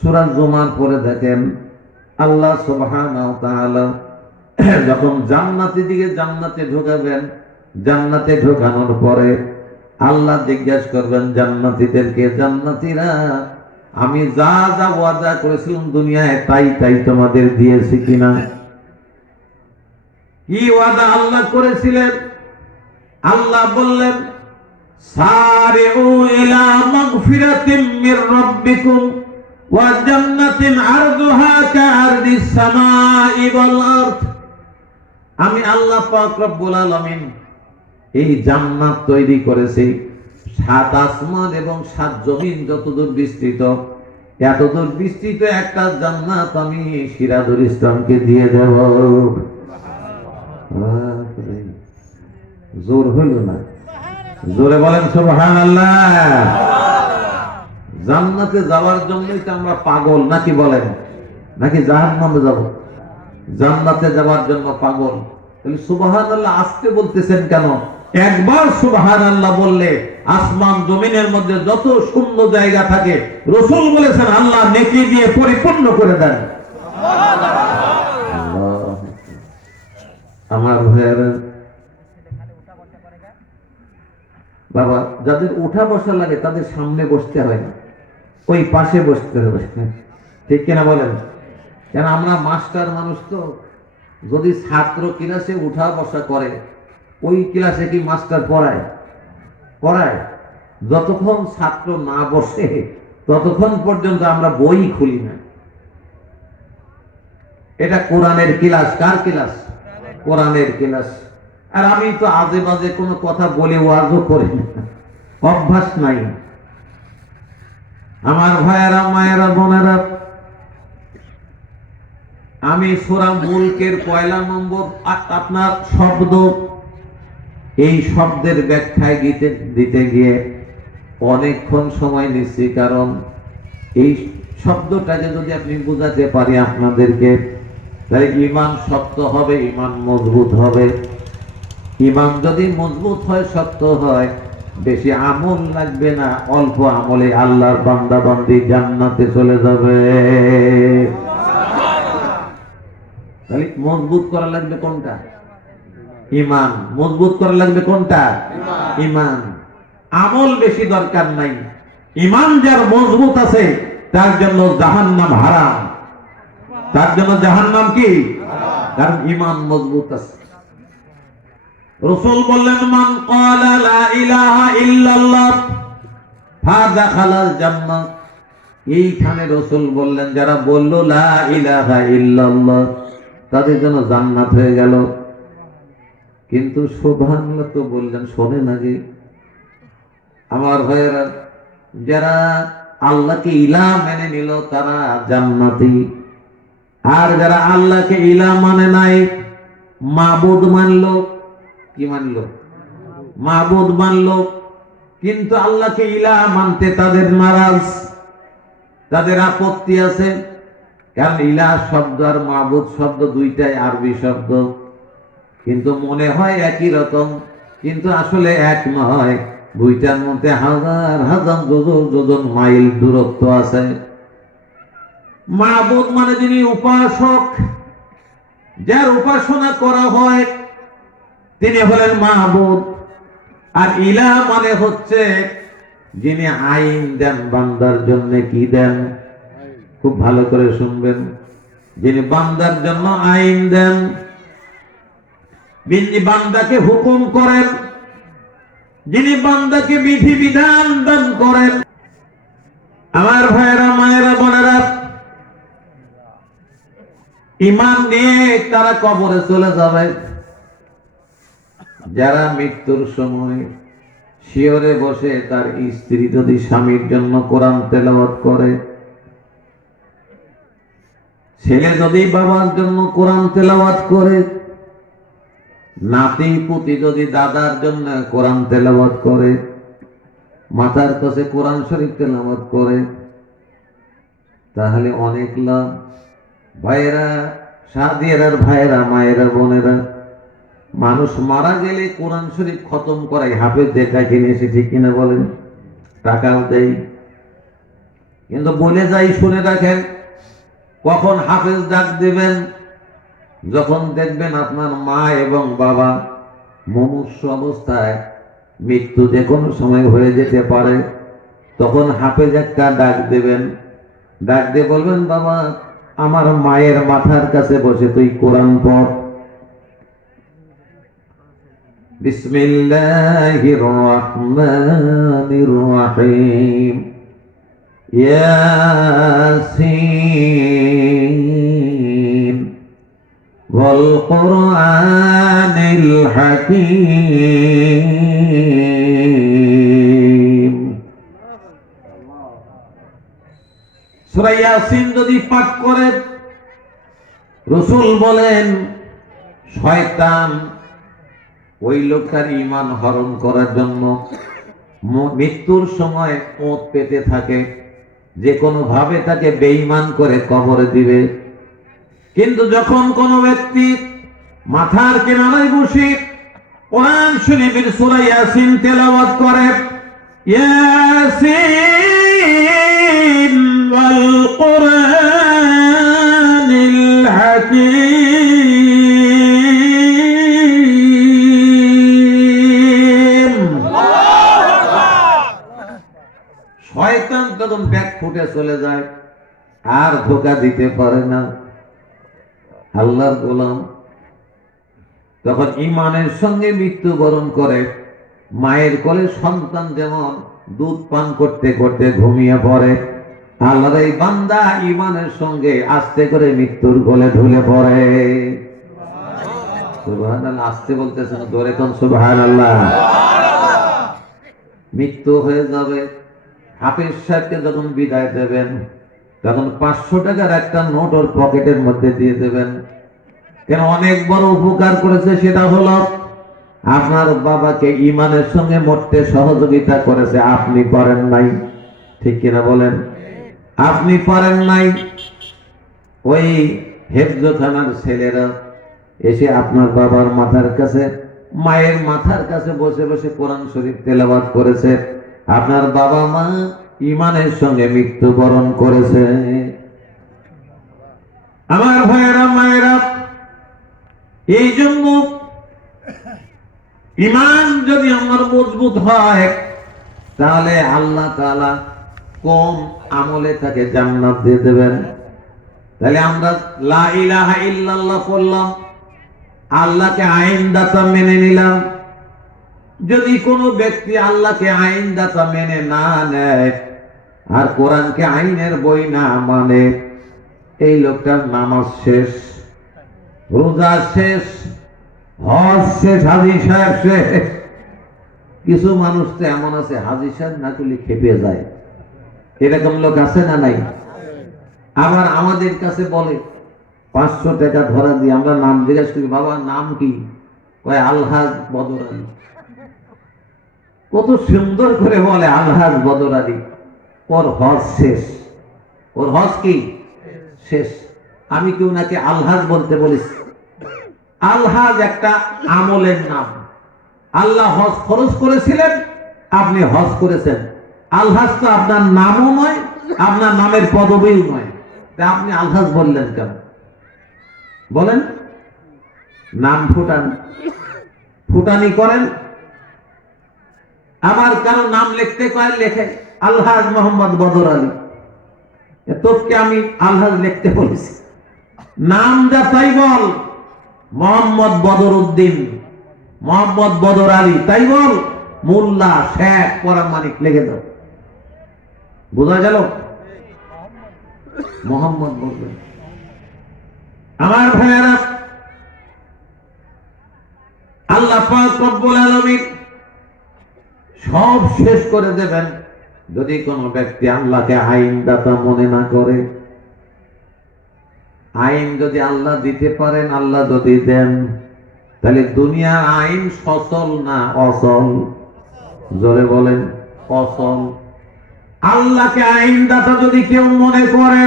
সূরা জুমার পরে দেখেন আল্লাহ সুবহানাহু ওয়া তাআলা যখন জান্নাতীদেরকে জান্নাতে ঢোকাবেন, জান্নাতে ঢোকানোর পরে আল্লাহ জিজ্ঞাসা করবেন জান্নাতীদেরকে, জান্নাতীরা আমি যা যা ওয়াদা করেছিলাম দুনিয়ায় তাই তাই তোমাদের দিয়েছি কিনা? কি ওয়াদা আল্লাহ করেছিলেন? আল্লাহ বললেন, সারিউ ইলা মাগফিরাতিন মির রাব্বিকুম ওয়া জান্নাতিন আরদুহা কাআরদিস সামাই ওয়াল আরদ। আমি আল্লাহ পাক রব্বুল আলামিন এই জান্নাত তৈরি করেছি, 7 আসমান এবং 7 জমিন যতদূর বিস্তৃত, এতদূর বিস্তৃত একটা জান্নাত আমি সিরাজুল ইসলামকে দিয়ে দেব। জোর হইল না, জোরে বলেন সুবহানাল্লাহ। জান্নাতে যাওয়ার জন্যই তো আমরা পাগল, নাকি বলেন? নাকি জাহান্নামে যাব? জান্নাতে যাওয়ার জন্য পাগল। তাহলে সুবহানাল্লাহ আজকে বলতেছেন কেন? একবার সুবহানাল্লাহ বললে আসমান জমিনের মধ্যে যত শূন্য জায়গা থাকে রাসূল বলেছেন আল্লাহ নেকি দিয়ে পরিপূর্ণ করে দেন। আমার ভাইয়েরা, বাবা যাদের উঠা বসা লাগে তাদের সামনে বসতে হয় না, ওই পাশে বসতে হবে, ঠিক কিনা বলেন? কেন আমরা মাস্টার মানুষ তো, যদি ছাত্র ক্লাসে উঠা বসা করে ওই ক্লাসে কি মাস্টার পড়ায়? পড়ায়? যতক্ষণ ছাত্র না বসে ততক্ষণ পর্যন্ত আমরা বই খুলি না। এটা কোরআনের ক্লাস। কার ক্লাস? কোরআনের ক্লাস। আর আমি তো আজে বাজে কোনো কথা বলে ওয়াজও করি না, অভ্যাস নাই। আমার ভাইয়েরা, মায়েরা, বোনেরা, আমি সূরা মুলকের 1 নম্বর আপনার শব্দ, এই শব্দের ব্যাখ্যায় দিতে গিয়ে অনেকক্ষণ সময় নিচ্ছি, কারণ এই শব্দটাকে যদি আপনি বুঝাতে পারি আপনাদেরকে, তাহলে ঈমান শক্ত হবে, ঈমান মজবুত হবে। ঈমান যদি মজবুত হয়, শক্ত হয়, বেশি আমল লাগবে না, অল্প আমলে আল্লাহর বান্দা বান্দি জান্নাতে চলে যাবে। তাহলে মজবুত করা লাগবে কোনটা? ঈমান। মজবুত করা লাগবে কোনটা? ঈমান। আমল বেশি দরকার নাই, ঈমান যার মজবুত আছে তার জন্য জাহান্নাম হারাম। তার জন্য জাহান্নাম কি? কারণ ঈমান মজবুত আছে। রাসূল বললেন মান ক্বালা লা ইলাহা ইল্লাল্লাহ ফাদাখালাল জান্নাহ। এইখানে রাসূল বললেন যারা বলল লা ইলাহা ইল্লাল্লাহ তাদের জন্য জান্নাত হয়ে গেল। কিন্তু সুবহানাল্লাহ তো বললেন, শোনেন আগে আমার ভাইয়েরা, যারা আল্লাহকে ইলাহ মেনে নিল তারা জান্নাতি, আর যারা আল্লাহকে ইলাহ মানে নাই, মাবুদ মানলো, কি মানলো? মাবুদ মানলো, কিন্তু আল্লাহকে ইলাহ মানতে তাদের নারাজ, তাদের আপত্তি আছে। কারণ ইলাহ শব্দ আর মাবুদ শব্দ দুইটাই আরবি শব্দ, কিন্তু মনে হয় একই রকম, কিন্তু আসলে এক নয়। দুইটার মধ্যে হাজার হাজার যোজন মাইল দূরত্ব আছে। মাবুদ মানে যিনি উপাসক, যার উপাসনা করা হয় তিনি হলেন মাবুদ। আর ইলাহ মানে হচ্ছে যিনি আইন দেন বান্দার জন্য। কি দেন? খুব ভালো করে শুনবেন। যিনি বান্দার জন্য আইন দেন, যিনি বান্দাকে হুকুম করেন, যিনি বান্দাকে বিধি বিধান দান করেন। আমার ভাইয়েরা, মায়েরা, বোনেরা, ঈমান নিয়ে তারা কবরে চলে যাবে। যারা মৃত্যুর সময় শিয়রে বসে তার স্ত্রী যদি স্বামীর জন্য কোরআন তেলাওয়াত করে, ছেলে যদি বাবার জন্য কোরআন তেলাওয়াত করে, নাতি পুতি যদি দাদার জন্য কোরআন তেলাওয়াত করে, মাথার কাছে কোরআন শরীফ তেলাওয়াত করে, তাহলে অনেক লাভ। ভাইয়েরা, সাদিয়ার ভাইয়েরা, মায়েরা, বোনেরা, মানুষ মারা গেলে কোরআন শরীফ খতম করাই হাফেজ দেখা কিনে এসে, ঠিক কিনা বলেন? টাকাও দেয়, কিন্তু বলে যাই শুনে রাখেন, কখন হাফেজ ডাক দেবেন? যখন দেখবেন আপনার মা এবং বাবা মুমূর্ষু অবস্থায়, মৃত্যু যে কোনো সময় হয়ে যেতে পারে, তখন হাফেজ একটা ডাক দেবেন। ডাক দিয়ে বলবেন, বাবা আমার মায়ের মাথার কাছে বসে তুই কোরআন পড়। বিসমিল্লাহির রহমানির রহিম, ইয়াসিন ওয়াল কুরআনিল হাকীম। সূরা ইয়াসিন যদি পাঠ করে, রাসূল বলেন শয়তান ওই লোকটার ঈমান হরণ করার জন্য মৃত্যুর সময় ওঁত পেতে থাকে, যে কোনো ভাবে তাকে বেঈমান করে কবরে দিবে। কিন্তু যখন কোনো ব্যক্তি মাথার কিনারায় বসে কোরআন শরীফের সূরা ইয়াসিন তেলাওয়াত করে, ইয়াসিন ওয়াল কুরআনিল হাকীম, শয়তান তখন ব্যাগ ফুটে চলে যায়, আর ধোঁকা দিতে পারে না। আল্লাহর গোলাম তখন ঈমানের সঙ্গে মৃত্যুবরণ করে। মায়ের কোলে সন্তান যেমন দুধ পান করতে করতে ঘুমিয়ে পড়ে, আল্লাহর এই বান্দা ঈমানের সঙ্গে আস্তে করে মৃত্যুর কোলে ঢলে পড়ে। সুবহানাল্লাহ, আস্তে বলতেছেন, জোরে কোন সুবহানাল্লাহ। মৃত্যু হয়ে যাবে। হাফেজ সাহেবকে যখন বিদায় দেবেন, তখন 500 টাকার একটা নোট ওর পকেটের মধ্যে দিয়ে দেবেন। কেন? অনেক বড় উপকার করেছে। সেটা হলো আপনার বাবাকে ঈমানের সঙ্গে মরতে সহযোগিতা করেছে, আপনি পারেন নাই। ঠিক কিনা বলেন? আপনি পারেন নাই। ওই হেফজখানার ছেলেরা এসে আপনার বাবার মাথার কাছে, মায়ের মাথার কাছে বসে বসে কোরআন শরীফ তেলাওয়াত করেছে। আপনার বাবা মা ঈমানের সঙ্গে মৃত্যুবরণ করেছে। আমার ভাইয়েরা, মায়েরা, এই জন্য ঈমান যদি আমার মজবুত হয়, তাহলে আল্লাহ তাআলা কোন আমলে তাকে জান্নাত দিয়ে দেবেন। তাহলে আমরা লা ইলাহা ইল্লাল্লাহ বললাম, আল্লাহকে আইনদাতা মেনে নিলাম। যদি কোনো ব্যক্তি আল্লাহকে আইনদাতা মেনে না নেয় আর কোরআনকে আইনের বই না মানে, এই লোকটার নামাজ শেষ, রোজা শেষ, হজ শেষ, হাজী সাহেব শেষ। কিছু মানুষ তো এমন আছে, হাজী সাহেব না করলে খেপে যায়। এরকম লোক আছে না নাই? আবার আমাদের কাছে বলে 500 টাকা ধরা দিয়ে আমরা নাম জিজ্ঞেস করি, বাবা নাম কি? ওই আলহাজ বদর আলী। কত সুন্দর করে বলে আলহাজ বদর আলী। ওর হজ শেষ। ওর হজ কি শেষ? আমি কি ওনাকে আলহাজ বলতে বলিস? আলহাজ একটা আমলের নাম। আল্লাহ হজ খরচ করেছিলেন, আপনি হজ করেছেন। আলহাজ তো আপনার নামও নয়, আপনার নামের পদবিও নয়, তা আপনি আলহাজ বললেন কেন? বলেন। নাম ফুটানি করেন। আবার কারো নাম লিখতে কয়, লেখে আলহাজ মোহাম্মদ বদর আলী। তোকে আমি আলহাজ লিখতে বলেছি? নাম যা তাই বল, মোহাম্মদ বদর উদ্দিন, মোহাম্মদ বদর আলী, তাই বল। মোল্লা, শেখ, পরামানিক লিখে দাও। বোঝা গেল? মোহাম্মদ বলবেন। আমার ভাইয়েরা, আল্লাহ পাক রব্বুল আলামিন সব শেষ করে দেবেন যদি কোনো ব্যক্তি আল্লাহকে আইনদাতা মনে না করে। আইন যদি আল্লাহ দিতে পারেন, আল্লাহ যদি দেন, তাহলে দুনিয়ার আইন সচল না অচল? জোরে বলেন, অচল। আল্লাহকে আইনদাতা যদি কেউ মনে করে,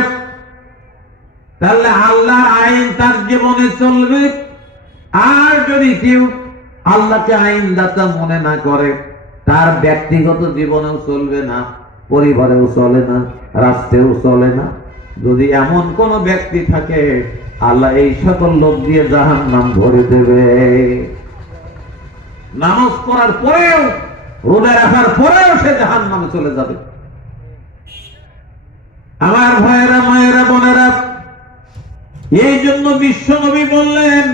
তাহলে আল্লাহর আইন তার জীবনে চলবে। আর যদি কেউ আল্লাহকে আইনদাতা মনে না করে, তার ব্যক্তিগত জীবনেও চলবে না, পরিবারেও চলে না, রাষ্ট্রেও চলে না। যদি এমন কোন ব্যক্তি থাকে, আল্লাহ এই সকল লোক দিয়ে জাহান্নাম ভরে দেবে। নামাজ পড়ার পরেও, রোজা রাখার পরেও সে জাহান্নামে চলে যাবে। আমার ভাইয়েরা, মায়েরা, বোনেরা, এই জন্য বিশ্ব নবী বললেন,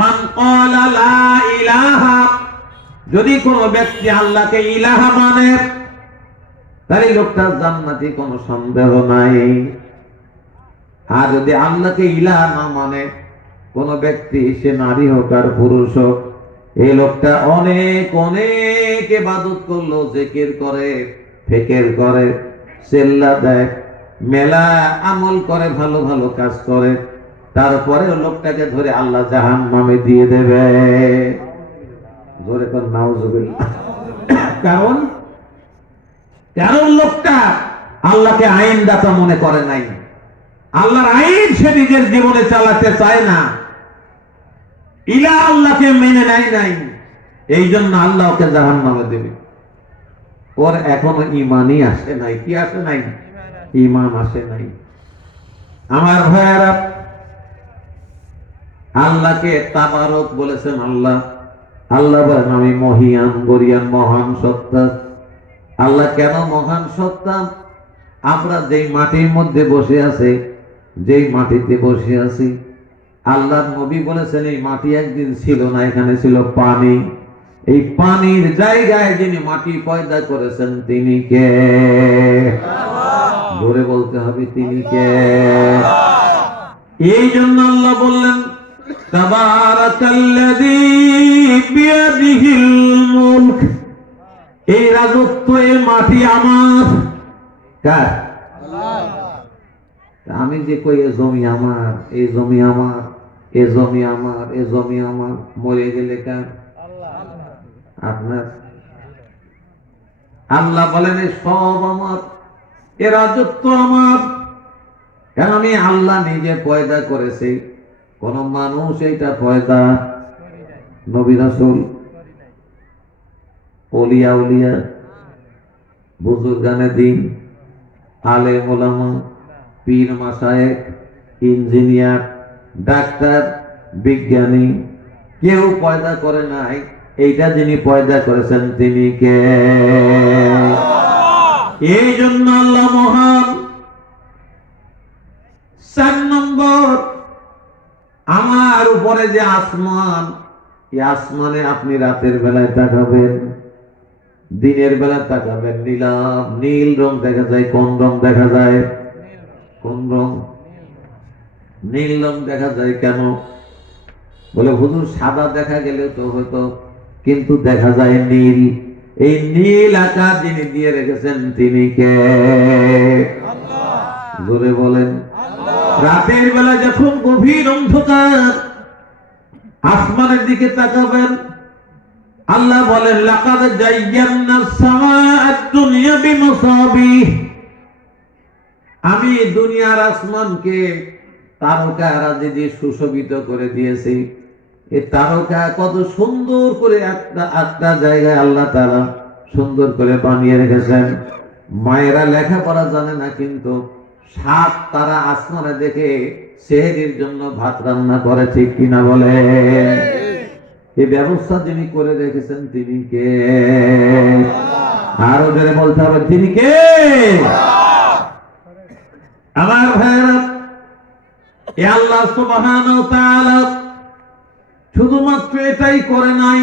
মান ক্বালা লা ইলাহা, যদি কোন ব্যক্তি আল্লাহকে ইলাহা মানে, তাহলে লোকটা জান্নাতি, কোনো সন্দেহ নাই। আর যদি আল্লাহকে ইলাহা না মানে কোন ব্যক্তি, সে নারী হোক আর পুরুষ হোক, এই লোকটা অনেক অনেক ইবাদত করলো, জিকির করে, ফিকির করে, সেল্লা দেয়, মেলা আমল করে, ভালো ভালো কাজ করে, তারপরে লোকটাকে ধরে আল্লাহ জাহান্নামে দিয়ে দেবে। জোরে কর নাউজুবিল্লাহ। কারণ কারণ লোকটা আল্লাহকে আইনদাতা মনে করে নাই, আল্লাহর আইন সে নিজের জীবনে চালাতে চায় না, ইলা আল্লাহকে মেনে নেয় নাই, এই জন্য আল্লাহ ওকে জাহান্নামে দেবে। ওর এখনো ইমানই আসে নাই। কি আসে নাই? ইমান আসে নাই। আমার ভাইয়েরা, আল্লাহকে তাবারক বলেছেন। আল্লাহ আল্লাহ বলেন আমি মহিয়ান, গরিয়ান, মহান সত্তা। আল্লাহ কেন মহান সত্তা? আমরা যেই মাটির মধ্যে বসে আছি, যেই মাটিতে বসে আছি, আল্লাহর নবী বলেছেন এই মাটি একদিন ছিল না, এখানে ছিল পানি। এই পানির জায়গায় যিনি মাটি পয়দা করেছেন তিনি কে? জোরে বলতে হবে, তিনি কে? এই জন্য আল্লাহ বললেন তাবারাকাল্লাযী বিয়াদিহিল মুলক, এই রাজত্ব, এই মাটি আমার। কার? আমি যে কই এ জমি আমার, এই জমি আমার, এ জমি আমার, এ জমি আমার, মরে গেলে কার? আপনার। আল্লাহ বলেন এই সব আমার, এ রাজত্ব আমার। কেন? আমি আল্লাহ নিজে পয়দা করেছি, কোন মানুষ এইটা পয়দা, নবী রাসূল, ওলিয়া উলিয়া, বুজুর্গানে দিন, আলেম ওলামা, পীর মাশায়েখ, ইঞ্জিনিয়ার, ডাক্তার, বিজ্ঞানী, কেউ পয়দা করে নাই। এইটা যিনি পয়দা করেছেন তিনি কে? এই জন্য আল্লাহ মহান। 4 নম্বর, আমার উপরে যে আসমান, এই আসমানে আপনি রাতের বেলায় তাকাবেন, দিনের বেলা তাকাবেন, নীলাভ নীল রং দেখা যায়। কোন রং দেখা যায়? কোন রং? নীল রং দেখা যায়। কেন? বলে হুজুর সাদা দেখা গেলে তো হয়তো, কিন্তু দেখা যায় নীল। এই নীল আকাশ যিনি দিয়ে রেখেছেন তিনি কে? জোরে বলেন। রাতের বেলা যখন গভীর অন্ধকার, আসমানের দিকে তাকাবেন, আল্লাহ বলেন লাকাদ যায়্যানাস সামাআদ দুনিয়া বিমাসাবিহ, আমি দুনিয়ার আসমানকে তারকারাজি দিয়ে সুশোভিত করে দিয়েছি। এই তারকা কত সুন্দর করে একটা জায়গায় আল্লাহ তাআলা সুন্দর করে বানিয়ে রেখেছেন। মায়েরা লেখাপড়া জানে না, কিন্তু 7 তারা আসমানে দেখে সেহরির জন্য ভাত রান্না করে। ঠিক কিনা বলে? এই ব্যবস্থা যিনি করে রেখেছেন তিনি কে? আরো জোরে বলতে হবে, তিনি কে? আমার ভাইয়েরা, এ আল্লাহ সুবহানাহু ওয়া তাআলা শুধুমাত্র এটাই করে নাই,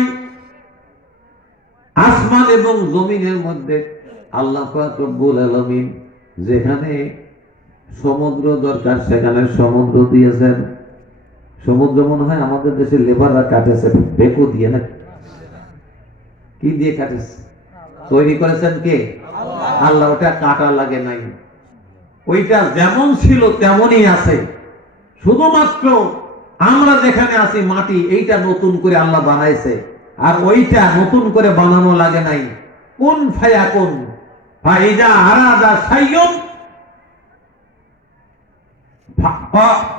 আসমান এবং জমিনের মধ্যে আল্লাহ পাক রব্বুল আলামিন যেখানে সমুদ্র দরকার সেখানে সমুদ্র দিয়েছেন। সমুদ্র মনে হয় আমাদের দেশে লেবাররা কাটেছে বেকু দিয়ে, না কি দিয়ে কাটেছে? তৈরি করেছেন কে? আল্লাহ। ওটা কাটা লাগে নাই, ওইটা যেমন ছিল তেমনই আছে। শুধুমাত্র আমরা যেখানে আছি মাটি, এইটা নতুন করে আল্লাহ বানাইছে, আর ওইটা নতুন করে বানানো লাগে নাই। কুন ফায়াকুন, ফাইজা আরাদা শাইউন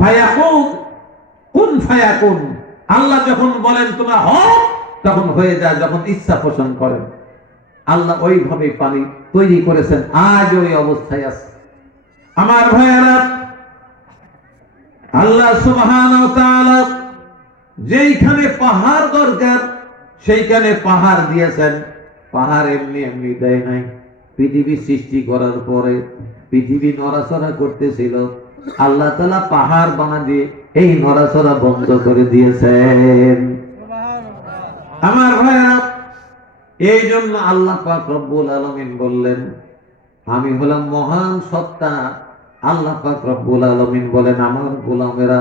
ফায়াকুন, কুন ফায়াকুন। আল্লাহ যখন বলেন তোমরা হও, তখন হয়ে যায়, যখন ইচ্ছা পোষণ করেন। আল্লাহ ওইভাবে পানি তৈরি করেছেন, আজ ওই অবস্থায় আছে। আমার ভাইয়েরা, আল্লাহ সুবহানাহু ওয়া তাআলা যেইখানে পাহাড় দরকার সেইখানে পাহাড় দিয়েছেন। পাহাড় এমনি এমনি দেয় নাই। পৃথিবী সৃষ্টি করার পরে পৃথিবী নড়াচড়া করতেছিল, আল্লাহ তাআলা পাহাড় বানা দিয়ে এই নড়াচড়া বন্ধ করে দিয়েছেন। আমার ভাইয়েরা, এই জন্য আল্লাহ পাক রব্বুল আলামিন বললেন আমি হলাম মহান সত্তা। আল্লাহ পাক রব্বুল আলামিন বলেন আমার গোলামেরা,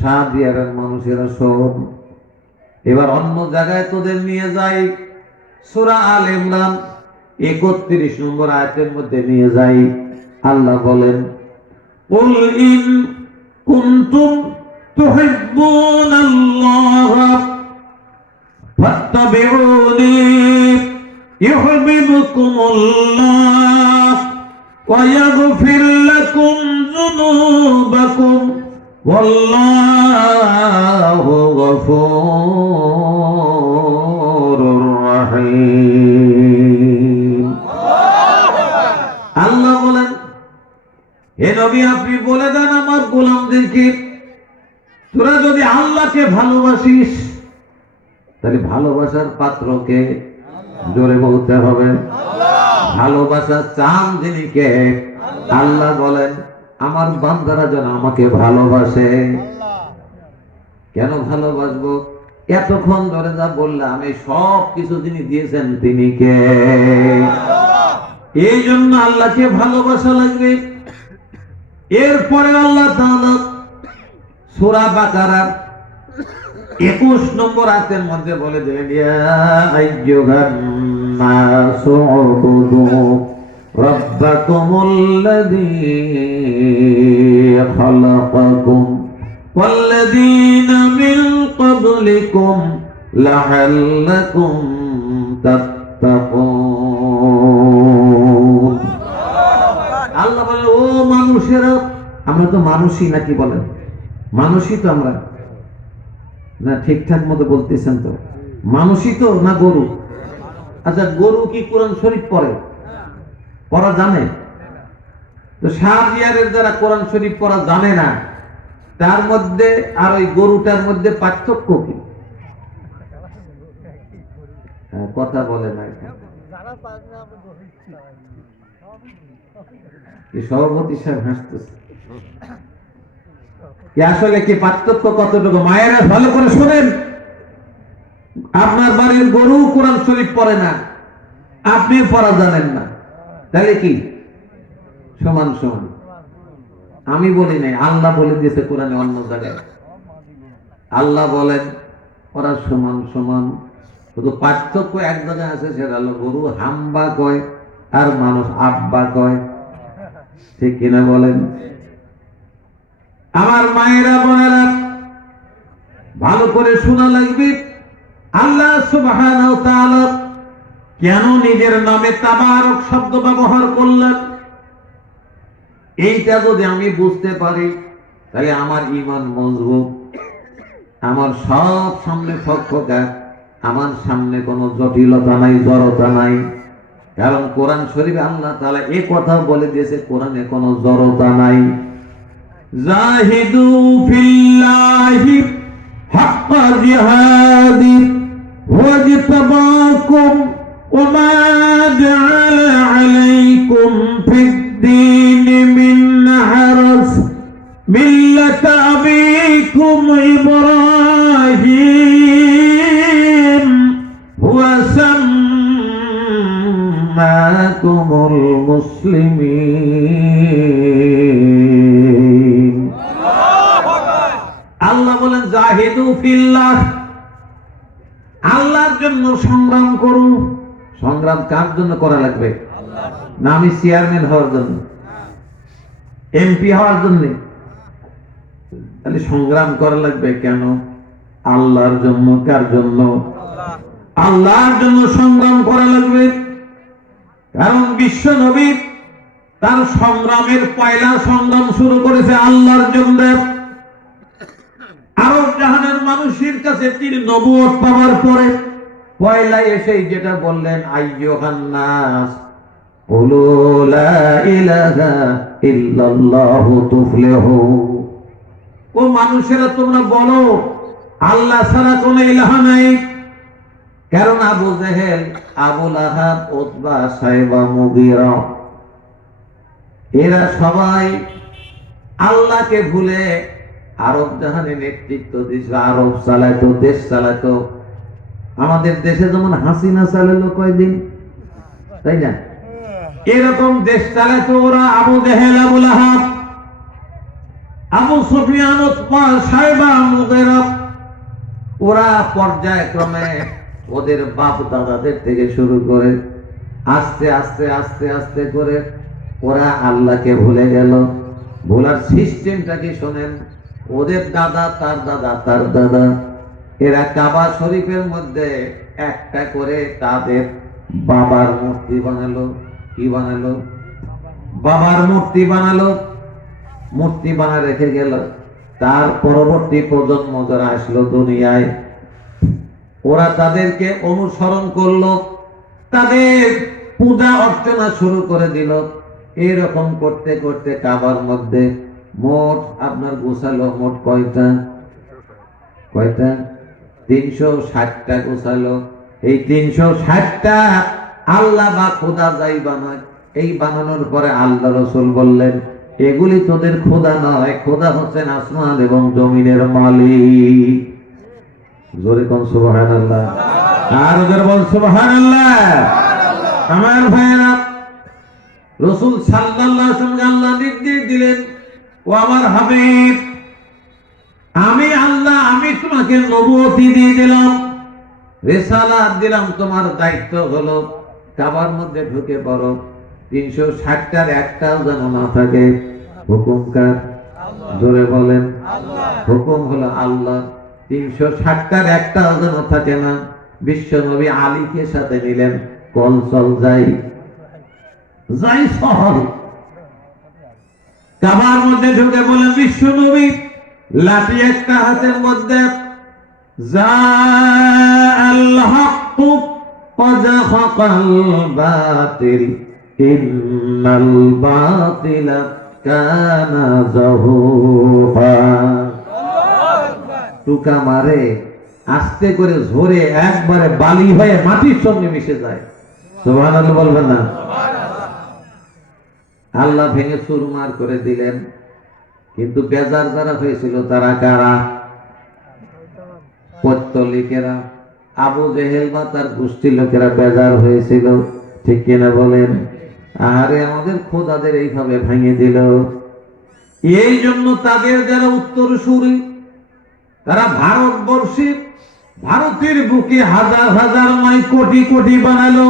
সাদিয়ারের মানুষেরা শোন। এবার অন্য জায়গায় তোদের নিয়ে যাই, সূরা আল ইমরান 31 নম্বর আয়াতের মধ্যে নিয়ে যাই। আল্লাহ বলেন কুল ইন কুনতুম তুহিব্বুনাল্লাহ ফাত্তাবিউনি ইউহিব্বুকুমুল্লাহ ওয়া ইয়াগফির লাকুম যুনুবাকুম ওয়াল্লাহু গফুরুর রহিম। আল্লাহ বলেন, হে নবী আপনি বলে দেন আমার গোলামদেরকে, তোরা যদি আল্লাহকে ভালোবাসিস তাহলে ভালোবাসার পাত্রকে জোরে বলতে হবে। ভালোবাসা চান যিনি কে? আল্লাহ বলেন আমার বান্দারা যেন আমাকে ভালোবাসে। কেন ভালোবাসবো? এতক্ষণ ধরে যা বললাম এই সব কিছু যিনি দিয়েছেন তিনি কে? এই জন্য আল্লাহকে ভালোবাসা লাগবে। এরপরে আল্লাহ তাআলা সূরা বাকারার 21 নম্বর আয়াতের মধ্যে বলে দিলেন, ইয়া আইয়ুহান নাসু উবুদু রাব্বাকুমুল্লাযী খালাকাকুম ওয়াল্লাযীনা মিন ক্বাবলিকুম লাআল্লাকুম তাত্তাকুন। আল্লাহ বলে, ও মানুষেরা, আমরা তো মানুষই নাকি বলেন? মানুষই তো আমরা না, ঠিকঠাক মতো বলতেছেন তো? মানুষই তো না গরু? আচ্ছা গরু কি কোরআন শরীফ পড়ে? পড়া জানে? তো শাহরিয়ারের যারা কোরআন শরীফ পড়া জানে না, তার মধ্যে আর ওই গরুটার মধ্যে পার্থক্য কি? কথা বলে না সভাপতি সাহেব হাসতেছে। আসলে কি পার্থক্য কতটুকু? মায়েরা ভালো করে শোনেন, আপনার বাড়ির গরু কোরআন শরীফ পড়ে না, আপনি পড়া জানেন না, তাহলে কি সমান সমান? আমি বলি নাই, আল্লাহ বলে দিয়েছে কোরআনে অন্য জায়গায়। আল্লাহ বলেন ওরা সমান সমান, শুধু পার্থক্য এক জায়গায় আছে, সেটা হলো গরু হাম্বা কয় আর মানুষ আব্বা কয়। ঠিক কিনা বলেন? আমার মায়েরা বোনেরা ভালো করে শোনা লাগবে। আল্লাহ সুবহানাহু ওয়া তাআলা কেন নিজের নামে তাবারক শব্দ ব্যবহার করলেন, এইটা যদি আমি বুঝতে পারি তাহলে আমার ঈমান মজবুত। আমার সব সামনে ফকফকা, আমার সামনে কোনো জটিলতা নাই, জড়তা নাই। কারণ কোরআন শরীফে আল্লাহ তাআলা এই কথা বলে দিয়েছে, কোরআনে কোনো জড়তা নাই। জাহিদু ফিল্লাহি হাক্কা জিহাদি ওয়াজতাবাকুম ওয়া মা জাআলা আলাইকুম ফিদ-দীন মিন হারাজ মিল্লাতা আবিকুম ইব্রাহিম হুয়া সাম্মাকুমুল মুসলিমিন। আল্লাহ বলেন জাহিদু ফিল্লাহ, আল্লাহর জন্য সংগ্রাম করুন। সংগ্রাম কার জন্য করা লাগবে? না আমি চেয়ারম্যান হওয়ার জন্য, এমপি হওয়ার জন্য? তাহলে সংগ্রাম করা লাগবে কেন? আল্লাহর জন্য। কার জন্য? আল্লাহর জন্য সংগ্রাম করা লাগবে। কারণ বিশ্ব নবী তার সংগ্রামের পয়লা সংগ্রাম শুরু করেছে আল্লাহর জন্য। আরব জাহানের মানুষের কাছে তিনি নবুয়ত পাওয়ার পরে পয়লা এসেই যেটা বললেন, আইয়ুহান নাস কুলু লা ইলাহা ইল্লাল্লাহু তুফলিহু। ও মানুষেরা তোমরা বলো আল্লাহ ছাড়া কোনো ইলাহ নাই। কারণ আবু জেহেল, আবু লাহাব, উতবা, সাইবা, মুগীরা এরা সবাই আল্লাহকে ভুলে আরব জাহানে নেতৃত্ব দিয়েছিল, আরব চালাইতো, দেশ চালাইতো। আমাদের দেশে যেমন হাসিনা চালালো কয়দিন, তাই না? এরকম দেশ চালাইতো ওরা, আবু জেহেল, আবু লাহাব, আবু সুফিয়ান, উতবা, সাইবা, মুগীরা। ওরা পর্যায়ক্রমে ওদের বাপ দাদাদের থেকে শুরু করে আস্তে আস্তে আস্তে আস্তে করে ওরা আল্লাহকে ভুলে গেল। ভোলার সিস্টেমটা কি শোনেন? ওদের দাদা, তার দাদা, তার দাদা, এরা কাবা শরীফের মধ্যে একটা করে তাদের বাবার মূর্তি বানালো। কি বানালো? বাবার মূর্তি বানালো। মূর্তি বানা রেখে গেল। তার পরবর্তী প্রজন্ম যারা আসলো দুনিয়ায়, ওরা তাদেরকে অনুসরণ করলো, তাদের পূজা অর্চনা শুরু করে দিল। এরকম করতে করতে কাবার মধ্যে মোট আপনার গোছালো মোট কয়টা? 360টা গোছালো। এই 360টা আল্লাহ বা খোদা যাই বানায়, এই বানানোর পরে আল্লাহ রাসূল বললেন, এগুলি তোদের খোদা নয়, খোদা হচ্ছেন আসমান এবং জমিনের মালিক। জোরে কোন সুবহানাল্লাহ, আর ওদের বল সুবহানাল্লাহ। আমার ভাইরা, রাসূল সাল্লাল্লাহু আলাইহি ওয়াসাল্লাম আল্লাহ নির্দেশ দিলেন, ও আমার হাবিব, আমি আল্লাহ, আমি তোমাকে নবুয়তি দিয়ে দিলাম, রিসালাত দিলাম, তোমার দায়িত্ব হলো কাবার মধ্যে ঢুকে পড়ো। 360টার একটাও যেন না থাকে। হুকুম কার? জোরে বলেন। হুকুম হলো আল্লাহ। 360টার একটাও যেন থাকে না। বিশ্ব নবী আলীকে সাথে নিলেন, কল চল যাই যাই শহর। কাবার মধ্যে ঢুকে বলেন, বিশ্ব নবী লাঠি একটা হাতের মধ্যে, জাআল হাক্কু ওয়া যাহাকাল বাতিল ইন্নাল বাতিলা কানা যাহুকা। টুকা মারে আস্তে করে, ঝরে একবারে বালি হয়ে মাটির সঙ্গে মিশে যায়। সুবহানাল্লাহ বলবেন না? আল্লাহ ভেঙে চুরমার করে দিলেন। কিন্তু বেজার যারা হয়েছিল তারা কারা? পত্তলিকেরা, আবু জেহেল বা তার গোষ্ঠীর লোকেরা বেজার হয়েছিল। ঠিক কিনা বলেন? আরে আমাদের খোদাদের এইভাবে ভেঙে দিল। এই জন্য তাদের যারা উত্তরসূরি, তারা ভারতবর্ষে, ভারতের বুকে হাজার হাজার নয় কোটি কোটি বানালো।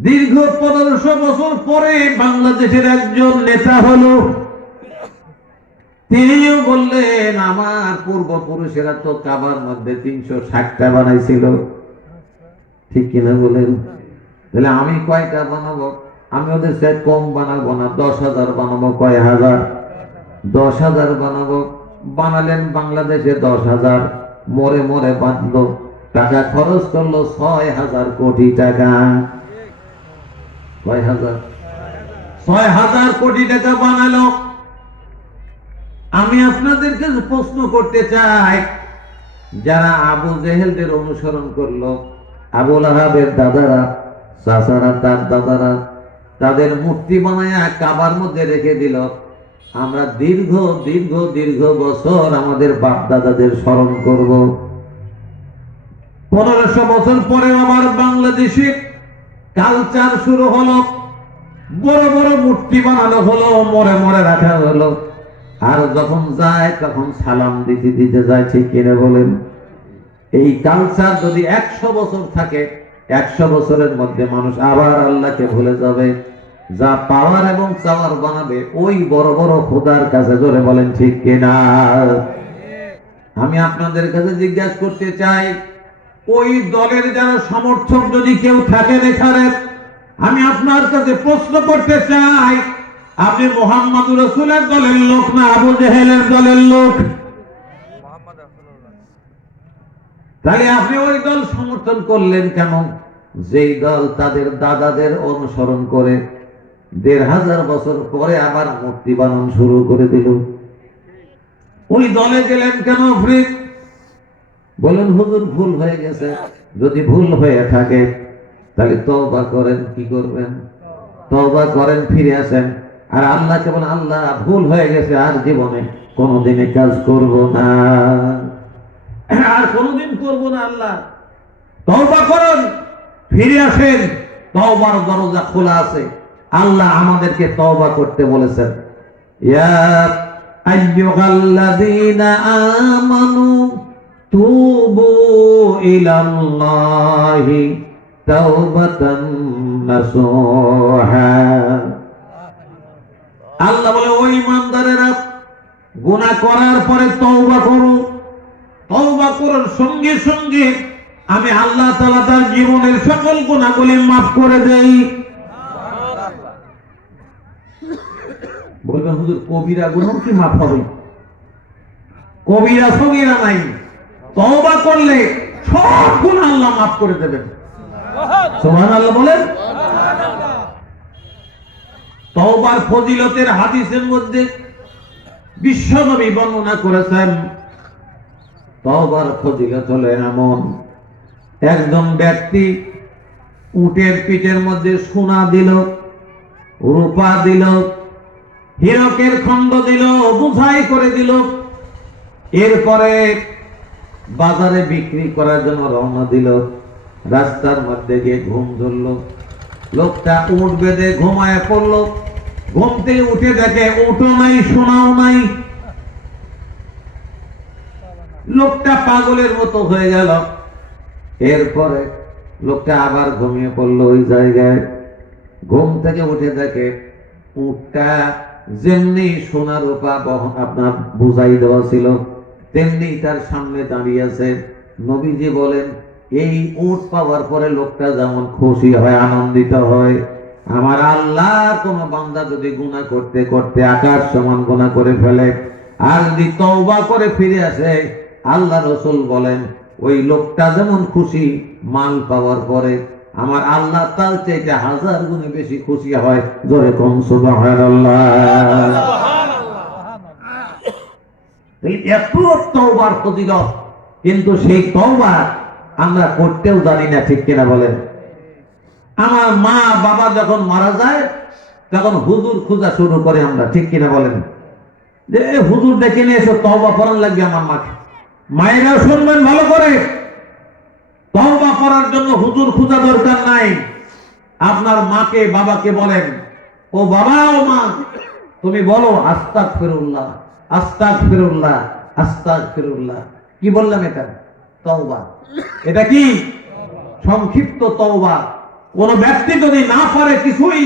দীর্ঘ 1500 বছর পরে বাংলাদেশের একজন নেতা হলো। তিনিও বললেন, আমার পূর্বপুরুষেরা তো কাবার মধ্যে 360টা বানাইছিল। ঠিক কিনা বলেন? তাহলে আমি কয়টা বানাবো? আমি ওদের চেয়ে কম বানাবো না, 10,000 বানাবো। কয় হাজার? 10,000 বানাবো। বানালেন বাংলাদেশে 10,000, মরে মরে বাঁধলো। টাকা খরচ করলো 6,000 কোটি টাকা। কয় হাজার? 6,000 কোটি টাকা বানালো। আমি আপনাদেরকে প্রশ্ন করতে চাই, যারা আবু জেহেলদের অনুসরণ করলো, আবু লাহাবের দাদারা, চাচারা, তার দাদারা, তাদের মূর্তি বানায়া কাবার মধ্যে রেখে দিল। আমরা দীর্ঘ দীর্ঘ দীর্ঘ বছর আমাদের বাপ দাদাদের স্মরণ করব। 1500 বছর পরে আবার বাংলাদেশে কালচার শুরু হলো, বড় বড় মূর্তি বানানো হলো, মরে মরে রাখা হলো। আর যখন যায় তখন সালাম দিতে দিতে যায়। ঠিক কিনা বলেন? এই কালচার যদি 100 বছর থাকে, 100 বছরের মধ্যে মানুষ আবার আল্লাহকে ভুলে যাবে। যা পাওয়ার এবং চাওয়ার বানাবে ওই বড় বড় খোদার কাছে। জোরে বলেন ঠিক কিনা? আমি আপনাদের কাছে জিজ্ঞাসা করতে চাই, ওই দলের যারা সমর্থক যদি কেউ থাকেন এখানে, আমি আপনার কাছে প্রশ্ন করতে চাই, আপনি মুহাম্মদুর রাসূলের দলের লোক না আবু জেহেলের দলের লোক? তাহলে আপনি ওই দল সমর্থন করলেন কেন? যেই দল তাদের দাদাদের অনুসরণ করে 1,500 বছর পরে আবার মূর্তি বানানো শুরু করে দিল। ওই দলে গেলেন কেন? ফ্রিক বলেন, হুজুর ভুল হয়ে গেছে। যদি ভুল হয়ে থাকে তাহলে তওবা করেন। কি করবেন? তওবা করেন, ফিরে আসেন। আর আল্লাহকে বলেন, আল্লাহ ভুল হয়ে গেছে, আর জীবনে কোনোদিনে কাজ করব না, আর কোনোদিন করব না। আল্লাহ তওবা করুন, ফিরে আসেন। তওবার দরজা খোলা আছে। আল্লাহ আমাদেরকে তওবা করতে বলেছেন, ইয়া আইয়ুহাল্লাযীনা আমানু তুবু ইলাল্লাহি তাওবাতান নাসুহা। আল্লাহ বলে, ওই ইমানদারেরা, গুনাহ করার পরে তওবা করো, তওবা করার সঙ্গে সঙ্গে আমি আল্লাহ তাআলা তার জীবনের সকল গুনাহগুলি মাফ করে দেই। বলবেন হুজুর কবিরা গুনাহ কি মাফ হবে? কবিরা সগীরা নাই, তওবা করলে সব গুনাহ আল্লাহ মাফ করে দেবেন। সুবহানাল্লাহ বলেন। তওবার ফজিলতের হাদিসের মধ্যে বিশ্বনবী বর্ণনা করেছেন, তওবার ফজিলত হলো এমন, একজন ব্যক্তি উটের পিঠের মধ্যে সোনা দিল, রূপা দিল, হীরকের খণ্ড দিল, বোঝাই করে দিল, এরপরে বাজারে বিক্রি করার জন্য রওনা দিল। রাস্তার মধ্যে গিয়ে ঘুম ধরল, লোকটা উট বেঁধে ঘুমায় পড়ল। ঘুম থেকে উঠে দেখে উটও নাই, সোনাও নাই। লোকটা পাগলের মতো হয়ে গেল। এরপরে লোকটা আবার ঘুমিয়ে পড়লো ওই জায়গায়। ঘুম থেকে উঠে দেখে উটটা যেমনি সোনা রূপা আপনার বুঝাই দেওয়া ছিল তেমনি তার সামনে দাঁড়িয়ে আছে। নবীজি বলেন, এই উট পাওয়ার পরে লোকটা যেমন খুশি হয়, আনন্দিত হয়, আমার আল্লাহ কোন বান্দা যদি গুনাহ করতে করতে আকাশ সমান গুনাহ করে ফেলে আর যদি তওবা করে ফিরে আসে, আল্লাহ রাসূল বলেন ওই লোকটা যেমন খুশি মাল পাওয়ার পরে, আমার আল্লাহ তার চাইতে 1000 গুণে বেশি খুশি হয়। জোরে কোন সুবহানাল্লাহ। এত তওবার ফজিলত, কিন্তু সেই তওবা আমরা করতেও জানি না, ঠিক কিনা বলেন? আমার মা বাবা যখন মারা যায় তখন হুজুর খোঁজা শুরু করে আমরা, ঠিক কিনা বলেন? যে হুজুর ডেকে নিয়ে এসো, তওবা করার লাগবে আমার মাকে। মায়েরাও শুনবেন ভালো করে, তওবা করার জন্য হুজুর খোঁজা দরকার নাই। আপনার মাকে বাবাকে বলেন, ও বাবা ও মা তুমি বলো আস্তাগফিরুল্লাহ আস্তাগফিরুল্লাহ আস্তাগফিরুল্লাহ। কি বললাম? এটা তওবা। এটা কি? সংক্ষিপ্ত তওবা। কোন ব্যক্তি যদি না পারে কিছুই,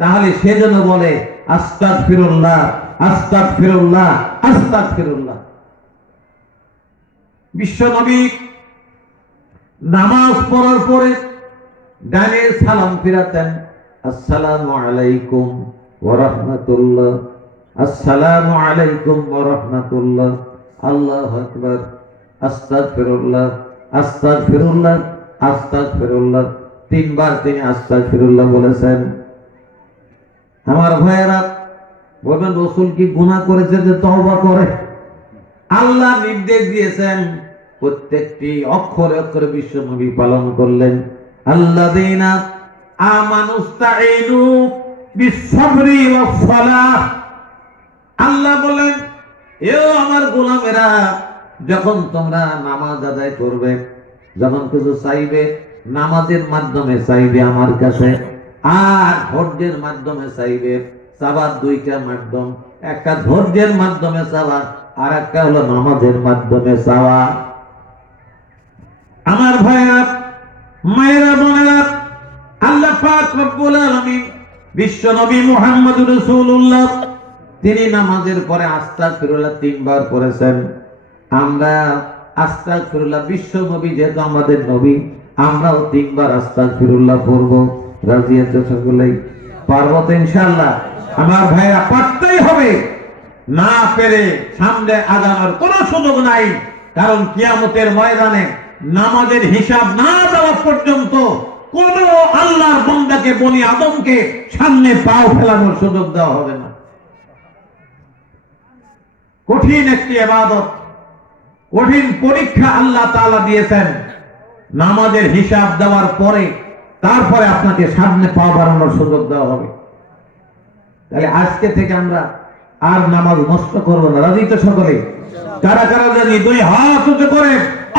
তাহলে সে যেন বলে আস্তাগফিরুল্লাহ আস্তাগফিরুল্লাহ আস্তাগফিরুল্লাহ। বিশ্বনবী নামাজ পড়ার পরে ডানে সালাম ফিরাতেন, আসসালামু আলাইকুম ওয়া রাহমাতুল্লাহ, আসসালামু আলাইকুম ওয়া রাহমাতুল্লাহ, আল্লাহু আকবার, আস্তাগফিরুল্লাহ আস্তাগফিরুল্লাহ আস্তাগফিরুল্লাহ। 3 বার তিনি আস্তাগফিরুল্লাহ বলেছেন। আমার ভাইয়েরা বলবেন রাসূল কি গুনাহ করেছে যে তওবা করে? আল্লাহ নির্দেশ দিয়েছেন, প্রত্যেকটি অক্ষরে অক্ষরে বিশ্বনবী পালন করলেন। আল্লাযীনা আমানুস্তাঈনু বিস-সাবরি ওয়াস-সালাহ। আল্লাহ বলেন, এ আমার গোলামেরা, যখন তোমরা নামাজ আদায় করবে, যখন কিছু চাইবে, নামাজের মাধ্যমে চাইবে আমার কাছে, আর ধৈর্যের মাধ্যমে চাইবে। চাবার 2টা মাধ্যম, একটা ধৈর্যের মাধ্যমে চাওয়া, আর একটা হলো নামাজের মাধ্যমে চাওয়া। আমার ভাইরা মায়েরা বোনেরা, আল্লাহ পাক রব্বুল আলামিন বিশ্বনবী মুহাম্মদুর রাসূলুল্লাহ তিনি নামাজের পরে আস্তাগফিরুল্লাহ 3 বার পড়েছেন। আমরা আস্তাগফিরুল্লাহ, বিশ্বনবী যেহেতু আমাদের নবী, আমরাও 3 বার আস্তাগফিরুল্লাহ পড়ব। রাজি আছো সকলেই? পারবো তো ইনশাআল্লাহ? আমার ভাইরা পারতেই হবে, না পেরে সামনে আগানোর কোনো সুযোগ নাই। কারণ কিয়ামতের ময়দানে নামাজের হিসাব না দেওয়া পর্যন্ত কোন আল্লাহর বান্দাকে, বনি আদমকে সামনে পাও ফেলানোর সুযোগ দেওয়া হবে না। কঠিন একটি ইবাদত, কঠিন পরীক্ষা আল্লাহ তাআলা দিয়েছেন। নামাজের হিসাব দেওয়ার পরে তারপরে আপনাকে সামনে পা বাড়ানোর সুযোগ দেওয়া হবে। তাহলে আজকে থেকে আমরা আর নামাজ নষ্ট করবো না। রাজি তো সকলে? কারা কারা জানি 2 হাত উঁচু করে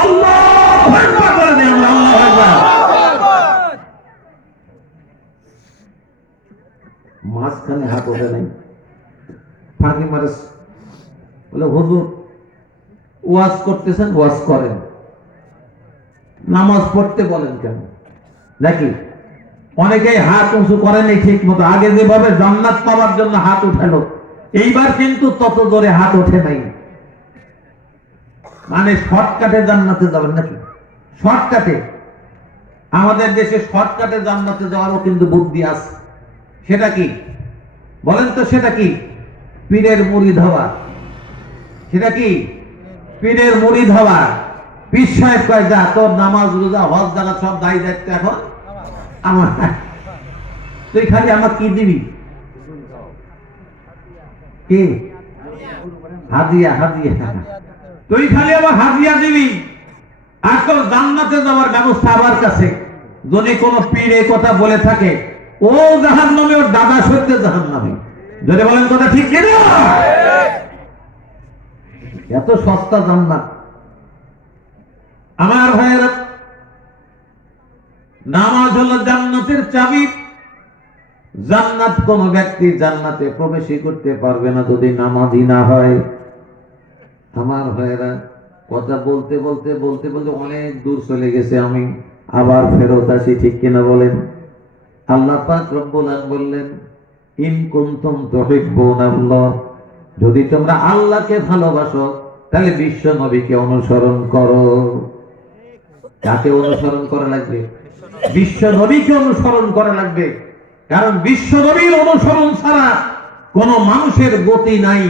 আল্লাহু আকবার বলে দিই আমরা, আল্লাহু আকবার। মাঝখানে হাত ওঠে নাই, ফাঁকি মারে বলে হুজুর ওয়াজ করতেছেন, ওয়াজ করেন, নামাজ পড়তে বলেন কেন? নাকি অনেকেই হাত উঁচু করেনি ঠিক মতো। আগে যেভাবে জান্নাত পাওয়ার জন্য হাত উঠালো, এইবার কিন্তু তত জোরে হাত ওঠে নাই। মানে শর্টকাটে জান্নাতে যাবেন নাকি? শর্টকাটে আমাদের দেশে শর্টকাটে জান্নাতে যাওয়ারও কিন্তু বুদ্ধি আছে। সেটা কি বলেন তো? সেটা কি? পীরের মুরিদ হওয়া। সেটা কি? পীরের মুরিদ হওয়া। পীর সাহেব কয়, যা তোর নামাজ রোজা হজ জাকাত সব দায়ী দায়িত্ব এখন আমার, তুই খালি আমার কি দিবি? কি হাদিয়া? হাদিয়া তুই খালি আমার হাদিয়া দিবি, আর তোর জান্নাতে যাওয়ার ব্যবস্থা আমার কাছে। যদি কোনো পীর এই কথা বলে থাকে, ও জাহান্নামে, ওর দাদা সত্যি জাহান্নামে। যদি বলেন কথা ঠিক কিনা? এত সস্তা জান্নাত। আমার ভাইয়েরা, নামাজ হলো জান্নাতের চাবি। জান্নাত, কোন ব্যক্তি জান্নাতে প্রবেশই করতে পারবে না যদি নামাজি না হয়। আমার ভাইয়েরা, কথা বলতে বলতে বলতে বলতে অনেক দূর চলে গেছে, আমি আবার ফেরত আসি, ঠিক কিনা বলেন? আল্লাহ পাক রব্বুল আলামিন বললেন, ইন কুনতুম তুহিব্বুনাল্লাহ, যদি তোমরা আল্লাহকে ভালোবাসো তাহলে বিশ্ব নবীকে অনুসরণ করো। কাকে অনুসরণ করা লাগবে? বিশ্ব নবীকে অনুসরণ করা লাগবে। কারণ বিশ্ব নবীর অনুসরণ ছাড়া কোন মানুষের গতি নাই।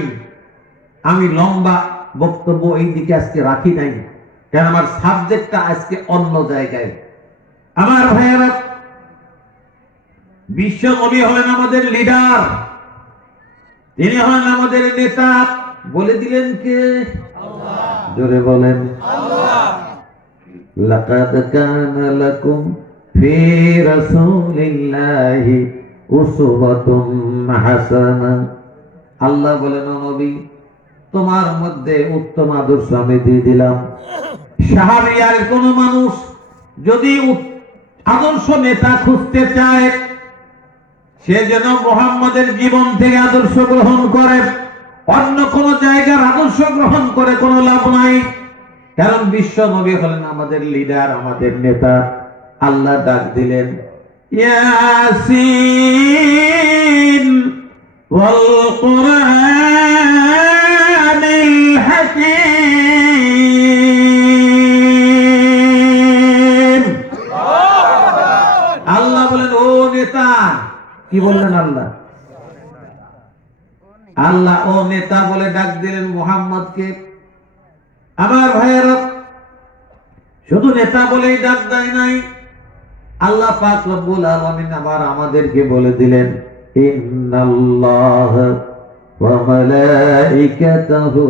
আমি লম্বা বক্তব্য এই দিকে আজকে রাখি নাই, কারণ আমার সাবজেক্টটা আজকে অন্য জায়গায়। আমার ভাইয়েরা, বিশ্ব নবী হলেন আমাদের লিডার, তিনি হলেন আমাদের নেতা। বলে দিলেন কে? আল্লাহ। জোরে বলেন আল্লাহ। লাকাদ কানা লাকুম ফি রাসূলিল্লাহি উসওয়াতুন হাসানা। আল্লাহ বলেন, ও নবী, তোমার মধ্যে উত্তম আদর্শ আমি দিয়ে দিলাম। সাহাবী আর কোন মানুষ যদি আদর্শ নেতা খুঁজতে চায়, সে যেন মুহাম্মাদের জীবন থেকে আদর্শ গ্রহণ করে, অন্য কোন জায়গার আদর্শ গ্রহণ করে কোনো লাভ নাই। কারণ বিশ্ব নবী হলেন আমাদের লিডার, আমাদের নেতা। আল্লাহ ডাক দিলেন, ইয়াসিন ওয়াল কুরআনিল হাকীম। আল্লাহ বলেন, ও নেতা। কি বললেন আল্লাহ? আল্লাহ ও নেতা বলে ডাক দিলেন মুহাম্মদকে। আমার ভাইয়েরা, শুধু নেতা বলেই ডাক দেয় নাই, আল্লাহ পাক রব্বুল আলামিন আবার আমাদেরকে বলে দিলেন, ইন্নাল্লাহা ওয়া মালাইকাতাহু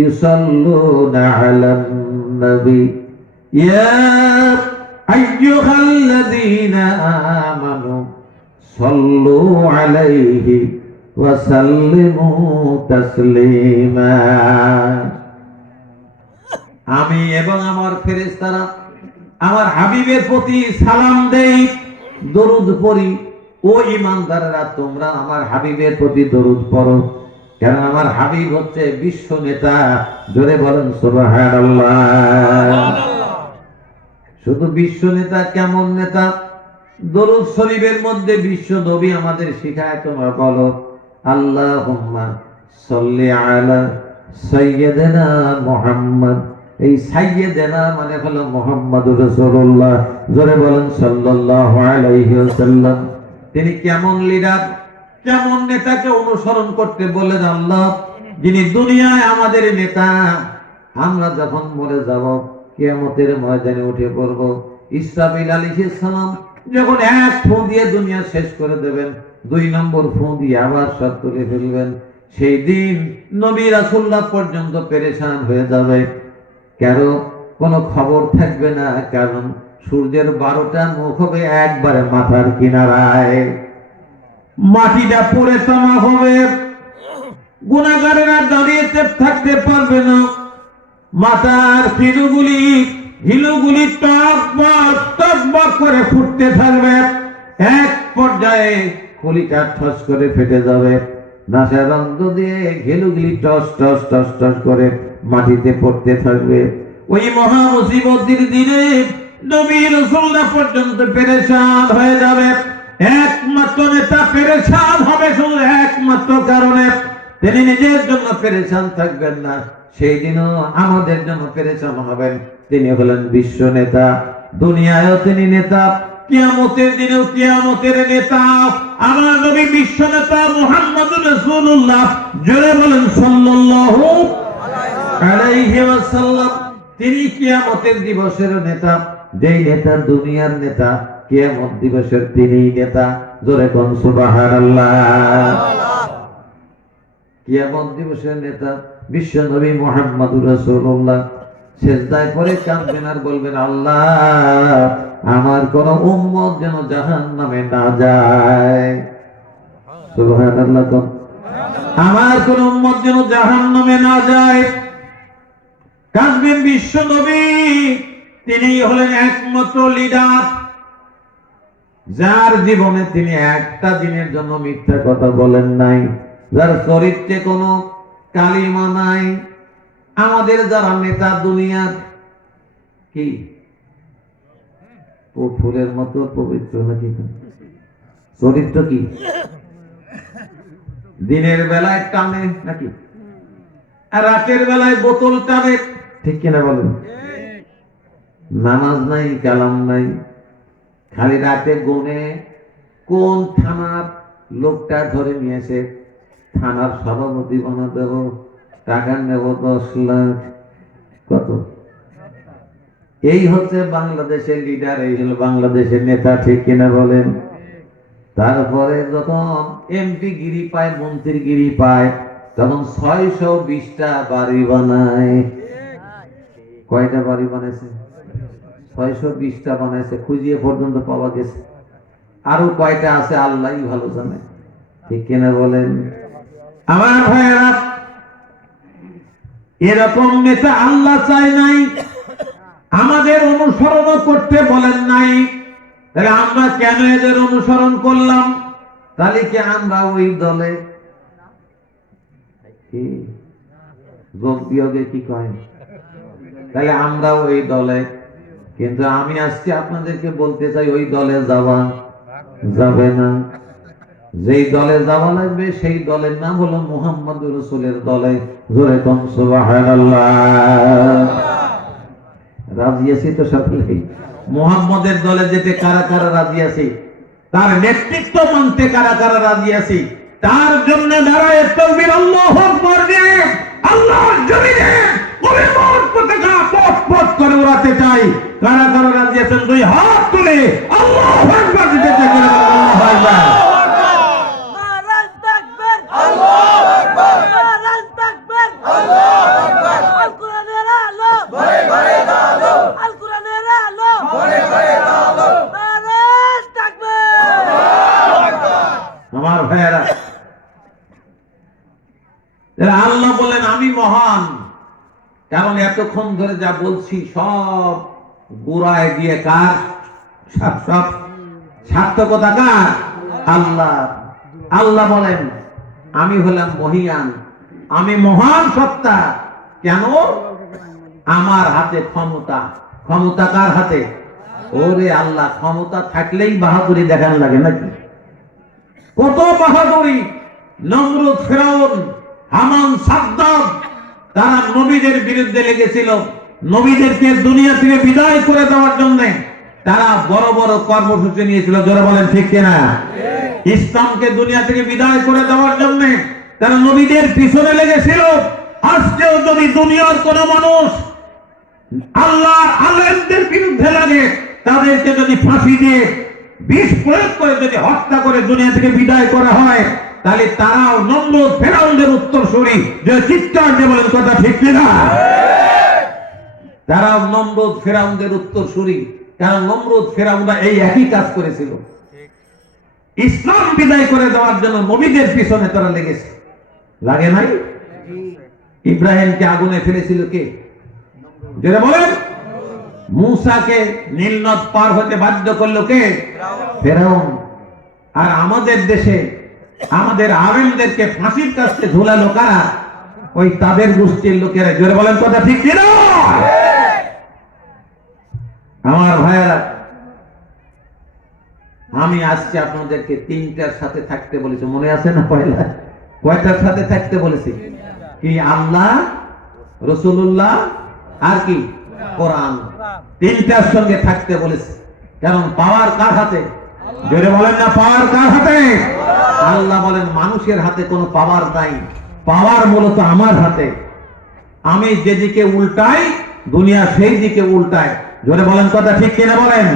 ইউসাল্লুনা আলান নবী ইয়া আইয়ুহাল্লাযীনা আমানু সাল্লু আলাইহি ওয়া সাল্লিমু তাসলিমা। আমি এবং আমার ফেরেশতারা আমার হাবিবের প্রতি সালাম দেই, দরুদ পড়ি। ও ঈমানদাররা, তোমরা আমার হাবিবের প্রতি দরুদ পড়ো, কারণ আমার হাবিব হচ্ছে বিশ্ব নেতা। জোরে বলেন সুবহানাল্লাহ। শুধু বিশ্ব নেতা, কেমন নেতা? দরুদ শরীফের মধ্যে বিশ্ব নবী আমাদের শিখায়, তোমরা বলো, আল্লাহুম্মা সাল্লি আলা সাইয়্যিদিনা মুহাম্মদ। এই সাইয়্যিদিনা মানে হলো মুহাম্মদুর রাসূলুল্লাহ। জোরে বলেন সাল্লাল্লাহু আলাইহি ওয়াসাল্লাম। তিনি কেমন লিডার, কেমন নেতাকে অনুসরণ করতে বললেন আল্লাহ? যিনি দুনিয়ায় আমাদের নেতা। আমরা যখন মরে যাব, কিয়ামতের ময়দানে উঠে পড়ব, ইসরাফিল আলাইহিস সালাম যখন এক ফু দিয়ে দুনিয়া শেষ করে দেবেন, 2 নম্বর ফু দিয়ে আবার সব তুলে ফেলবেন। সেই দিন নবী রাসূলুল্লাহ পর্যন্ত পেরেশান হয়ে যাবে, কারো কোনো খবর থাকবে না। কারণ সূর্যের 12টা মুখ হবে একবারে মাথার কিনারায়, মাটিটা পড়ে তামা হবে, গুনাহগারেরা দাঁড়িয়ে থাকতে পারবে না। মাথার হিলুগুলি টকবক করে ফুটতে থাকবে। এক পর্যায়ে কলিটা ঠস করে ফেটে যাবে, নাসার রন্ধ্র দিয়ে ঘিলুগুলি টস টস টস টস করে মাটিতে পড়তে থাকবে। ওই মহা মুসিবতের দিনে নবী রাসূলুল্লাহ পর্যন্ত পেরেশান হয়ে যাবে। একমাত্র নেতা পেরেশান হবে শুধু একমাত্র কারণে, তিনি দিনের জন্য পেরেশান থাকবেন না, সেই দিনও আমাদের জন্য পেরেশান হবেন। তিনি হলেন বিশ্ব নেতা, দুনিয়ায়ও তিনি নেতা, কিয়ামতের দিনেও কিয়ামতের নেতা। আমার নবী বিশ্ব নেতা মুহাম্মদুর রাসূলুল্লাহ, জোরে বলেন সাল্লাল্লাহু আলাইহি ওয়াসাল্লাম। তিনি কিয়ামতের দিবসের নেতা, যেই নেতা দুনিয়ার নেতা, কিয়ামত দিবসের তিনিই নেতা। জোরে কোন সুবহানাল্লাহ। কিয়ামত দিবসের নেতা বিশ্ব নবী মুহাম্মদুর রাসূলুল্লাহ সিজদায় পড়ে কাঁদবেন আর বলবেন, আল্লাহ আমার কোন উম্মত যেন জাহান্নামে না যায়। সুবহানাল্লাহ। আমার কোন উম্মত যেন জাহান্নামে না যায়। কাঁদবেন বিশ্ব নবী। তিনি হলেন একমাত্র লিডার, যার জীবনে তিনি একটা দিনের জন্য মিথ্যা কথা বলেন নাই, যার চরিত্রে কোনো কালিমা নাই। আমাদের যারা নেতা দুনিয়ার কি ও ফুলের মতো পবিত্র নাকি? চরিত্র কি? দিনের বেলায় টানে নাকি, আর রাতের বেলায় বোতল টানে, ঠিক কিনা বলেন? নামাজ নাই, কালাম নাই, খালি রাতে গুনে কোন থানার লোকটা ধরে নিয়েছে, থানার সভাপতি বানাতে হোক, টাকা নেব 10 লাখ। কত? এই হচ্ছে বাংলাদেশের লিডার, এই হল বাংলাদেশের নেতা, ঠিক কিনা বলেন? তারপরে যখন এমপি গিরি পায়, মন্ত্রী গিরি পায়, তখন 620টা বাড়ি বানায়। কয়টা বাড়ি বানাইছে? 620টা বানাইছে, খুঁজিয়ে পর্যন্ত পাওয়া গেছে। আরো কয়টা আছে আল্লাহই ভালো জানে, ঠিক কিনা বলেন? আমার ভাইয়েরা, এরকম নেতা আল্লাহ চায় নাই, আমাদের অনুসরণ করতে বলেন নাই। তাহলে আমরা কেন এদের অনুসরণ করলাম? তাহলে কি আমরা ওই দলে যোগ বিয়োগে কি কয়? তাহলে আমরা ওই দলে, কিন্তু আমি আজকে আপনাদেরকে বলতে চাই ওই দলে যাওয়া যাবে না। যেই দলে যাওয়া লাগবে সেই দলের নাম হলো মুহাম্মদুর রাসূলের দলে। জোরে কোন সুবহানাল্লাহ। রাজি আছি তো সকলেই? মুহাম্মদের দলে যেতে কারা কারা রাজি আছি? তার নেতৃত্ব মানতে কারা কারা রাজি আছি? তার জন্য দাঁড়ায় তাকবীর, আল্লাহু আকবার দিয়ে আল্লাহর জমিনে কলিমার পতাকা পথ পথ করে উড়াতে চাই। কারা কারা রাজি আছেন? দুই হাত তুলে আল্লাহু আকবার দিতে চাই। আল্লাহু আকবার। আমার ভাইয়েরা, আল্লাহ বলেন আমি মহান, কারণ এতক্ষণ ধরে যা বলছি সব গোড়ায় দিয়ে কার? সব সার্থকতা কার? আল্লাহ। আল্লাহ বলেন আমি হলাম মহিয়ান, আমি মহান সত্তা। কেন? আমার হাতে ক্ষমতা। ক্ষমতা কার হাতে? ওরে আল্লাহ, ক্ষমতা থাকলেই বাহাদুরি দেখান লাগে নাকি? কত বাহাদুরি! নমরুদ, ফিরাউন, হামান, সাদ্দাদ, তারা নবীদের বিরুদ্ধে লেগেছিল। নবীদেরকে দুনিয়া থেকে বিদায় করে দেওয়ার জন্য তারা বড় বড় কর্মসূচি নিয়েছিল। জোরে বলেন ঠিক কিনা? ইসলামকে দুনিয়া থেকে বিদায় করে দেওয়ার জন্য তারা নবীদের পিছনে লেগেছিল। আজকেও যদি দুনিয়ার কোন মানুষ আল্লাহ আলেমদের বিরুদ্ধে লাগে, তাদেরকে যদি ফাঁসি দিয়ে বিষ প্রয়োগ করে যদি হত্যা করে দুনিয়া থেকে বিদায় করা হয়, তাহলে তারাও নমরুদ, ফিরাউনের উত্তরসূরি। যে চিৎকার দিয়ে বলেন কথা ঠিক কিনা? তারাও নমরুদ, ফিরাউনের উত্তরসূরি। কারণ নমরুদ, ফিরাউনরা এই একই কাজ করেছিল। ইসলাম বিদায় করে দেওয়ার জন্য নবীদের পিছনে তারা লেগেছে, লাগে নাই? ইব্রাহিমকে আগুনে ফেলেছিল কে? যেটা বলেন, মূসাকে নীল নদ পার হতে বাধ্য করলো কে? ফিরাউন। আর আমাদের দেশে আমাদের আলেমদেরকে ফাঁসির কাছে ঝুলালো কারা? ওই তাদের গোষ্ঠীর লোকেরা। জোরে বলেন কথা ঠিক কিনা? আমার ভাইয়েরা, আমি আজকে আপনাদেরকে 3টার সাথে থাকতে বলেছি, মনে আছে না? পয়লা কয়টার সাথে থাকতে বলেছি? কি? আল্লাহ, রাসূলুল্লাহ আর কি? কোরআন। তিনটার সঙ্গে থাকতে বলেছে। কারণ পাওয়ার কার হাতে? জোরে বলেন না, পাওয়ার কার হাতে? আল্লাহ বলেন মানুষের হাতে কোনো পাওয়ার নাই, পাওয়ার মূলত আমার হাতে। আমি যেদিকে উল্টাই দুনিয়া সেই দিকে উল্টায়। জোরে বলেন কথা ঠিক কিনা বলেন?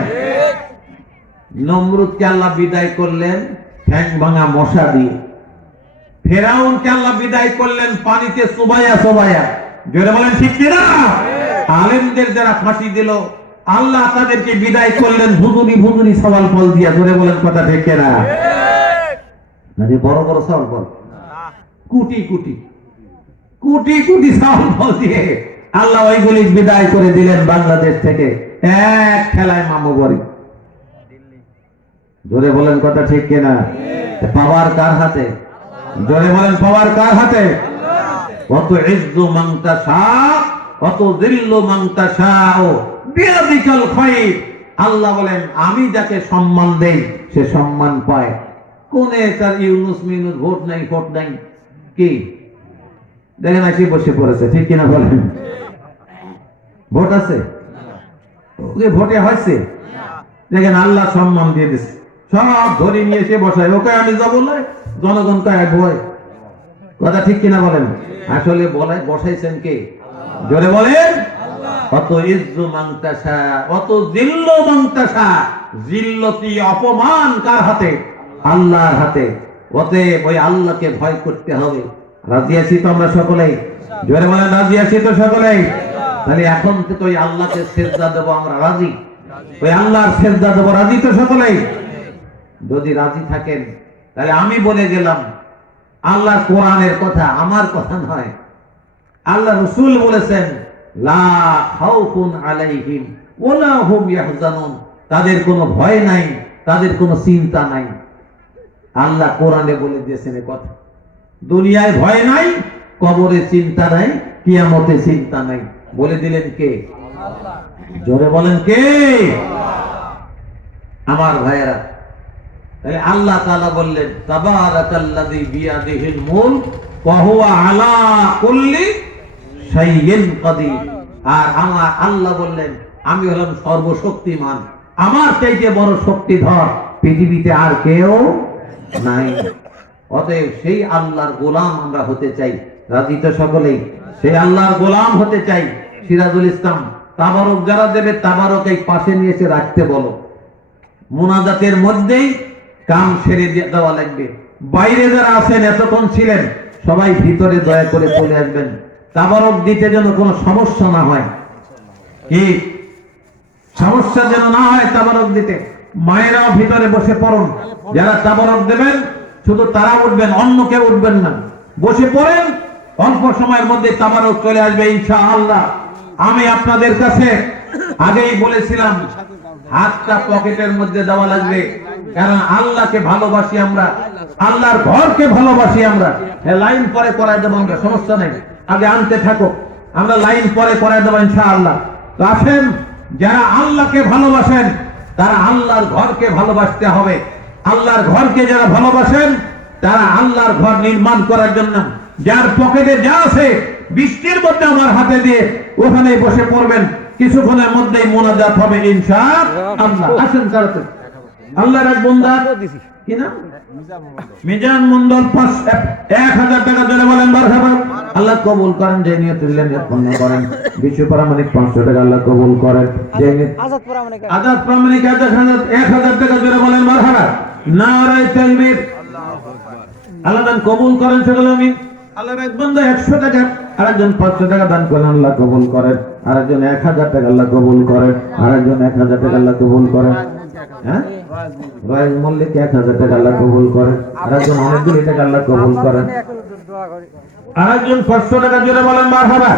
নমরুদকে আল্লাহ বিদায় করলেন ঠ্যাং ভাঙা মশা দিয়ে। ফেরাউনকে আল্লাহ বিদায় করলেন পানিতে চুবাইয়া চুবাইয়া। জোরে বলেন ঠিক কিনা? আলেমদের যারা ফাঁসি দিল আল্লাহ তাদেরকে বিদায় করলেন ভুতুনি ভুতুনি সওয়াল ফল দিয়া। জোরে বলেন কথা ঠিক কিনা? নাকি বড় বড় সওয়াল ফল, কোটি কোটি কোটি কোটি সওয়াল ফল দিয়ে আল্লাহ ওইগুলি বিদায় করে দিলেন বাংলাদেশ থেকে এক খেলায় মামু বাড়ি। জোরে বলেন কথা ঠিক কিনা? পাওয়ার কার হাতে? জোরে বলেন পাওয়ার কার হাতে? অত ইজ্জু মান তাশা অত যিল্লু মান তাশা বিয়াদিকাল খায়র। আল্লাহ বলেন আমি যাকে সম্মান দেই সে সম্মান পায়। কোনে তার ইউনুস মিনুস ভোট নাই ফোট নাই কি দেখেন আসি বসে পড়েছে ঠিক কিনা বলেন? ভোট আছে? ভোটে হয়েছে? দেখেন আল্লাহ সম্মান দিয়ে দিচ্ছে, সব ধরে নিয়ে এসে বসায়। ওকে আমি যা বলাই জনগণ কয় ভয়। কথা ঠিক কিনা বলেন? আসলে বলাই বসাইছেন কে? জোরে বলেন। অত ইজ্জু মান তাশা অত যিল্লু মান তাশা। যিল্লতি অপমান কার হাতে? আল্লাহর হাতে। অতএব ওই আল্লাহকে ভয় করতে হবে। রাজি আছি তো আমরা সকলেই? জোরে বলেন রাজি আছি তো সকলেই? তাহলে এখন থেকে ওই আল্লাহকে সিজদা দেব আমরা, রাজি? ওই আল্লাহর সিজদা দেব, রাজি তো সকলেই? যদি রাজি থাকেন তাহলে আমি বলে গেলাম আল্লাহ কোরআনের কথা, আমার কথা নয়। আল্লাহ রাসূল বলেছেন লা খাউফুন আলাইহিম ওয়ালা হুম ইয়াহজানুন। তাদের কোনো ভয় নাই, তাদের কোনো চিন্তা নাই। আল্লাহ কোরআনে বলে দিয়েছেন এই কথা। দুনিয়ায় ভয় নাই, কবরে চিন্তা নাই, কিয়ামতে চিন্তা নাই। বলে দিলেন কে? আল্লাহ। জোরে বলেন কে? আমার ভাইয়েরা, তাহলে আল্লাহ তাআলা বললেন তাবারাকাল্লাযী বিয়াদিহিল মুলক ওয়া হুয়া আলা কুল্লি শাইইন কাদির। আর আমার আল্লাহ বললেন আমি হলাম সর্বশক্তিমান, আমার চাইতে বড় শক্তিধর পৃথিবীতে আর কেউ নাই। অতএব সেই আল্লাহর গোলাম আমরা হতে চাই। রাজি তো সকলেই? সেই আল্লাহর গোলাম হতে চাই। সিরাজুল ইসলাম তাবারক যারা দেবে তাবারক এই পাশে নিয়ে এসে রাখতে বলো। মুনাজাতের মধ্যেই কাম সেরে দেওয়া লাগবে। বাইরে যারা আছেন এতক্ষণ ছিলেন সবাই ভিতরে দয়া করে চলে আসবেন। তাবারক দিতে যেন কোনো সমস্যা না হয়। কি সমস্যা যেন না হয় তাবারক দিতে। মায়েরাও ভিতরে বসে পড়ুন। যারা তাবারক দেবেন শুধু তারা উঠবেন, অন্য কেউ উঠবেন না। বসে পড়েন, অল্প সময়ের মধ্যে তাবারক চলে আসবে ইনশাআল্লাহ। আমি আপনাদের কাছে আগেই বলেছিলাম হাতটা পকেটের মধ্যে দেওয়া লাগবে, কারণ আল্লাহকে ভালোবাসি আমরা, আল্লাহর ঘরকে ভালোবাসি আমরা। লাইন পরে করায় দেবো আমরা, সমস্যা নেই। আগে আনতে থাকো, আমরা লাইন পরে করায় দেবো ইনশাআল্লাহ। তো আসেন, যারা আল্লাহকে ভালোবাসেন তারা আল্লাহর ঘরকে ভালোবাসতে হবে। আল্লাহর ঘরকে যারা ভালোবাসেন তারা আল্লাহর ঘর নির্মাণ করার জন্য যার পকেটে যা আছে বৃষ্টির মধ্যে আমার হাতে দিয়ে ওখানে বসে পড়বেন। কিছুক্ষণের মধ্যেই মোনাজাত হবে ইনশাআল্লাহ। আসেন তাড়াতাড়ি। আল্লাহর এক বান্দা কি নাম? মিজান মন্ডল 1000 টাকা ধরে বলেন মারহাবা। আল্লাহ কবুল করেন। যে নিয়ত দিলেন নিয়ত পূর্ণ করেন। বিশ্ব প্রামাণিক 500 টাকা আল্লাহ কবুল করেন। যে নিয়ত আজাদ প্রামাণিক 1000 টাকা ধরে বলেন মারহাবা। নারায়ে তাকবীর। আল্লাহ দান কবুল করেন সকলে আমিন। আল্লাহর এক বান্দা 100 টাকা, আরেকজন 500 টাকা দান করেন, আল্লাহ কবুল করেন। আরেকজন 1000 টাকা আল্লাহ কবুল করেন। আরেকজন 1000 টাকা আল্লাহ কবুল করেন। হ্যাঁ, রয়েল মল্লিক 1000 টাকা আল্লাহ কবুল করেন। আরেকজন অনেকগুলি টাকা আল্লাহ কবুল করেন। আরেকজন 500 টাকা জোরে বলেন মারহাবা।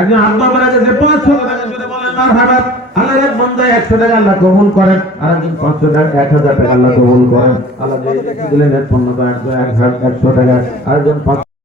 একজন আব্বা মারা গেছে 500 টাকা জোরে বলেন মারহাবা। আল্লাহর এক বান্দা 100 টাকা আল্লাহ কবুল করেন। আরেকজন 500 টাকা 1000 টাকা আল্লাহ কবুল করেন। আল্লাহ যে দিলেন 100 টাকা, আরেকজন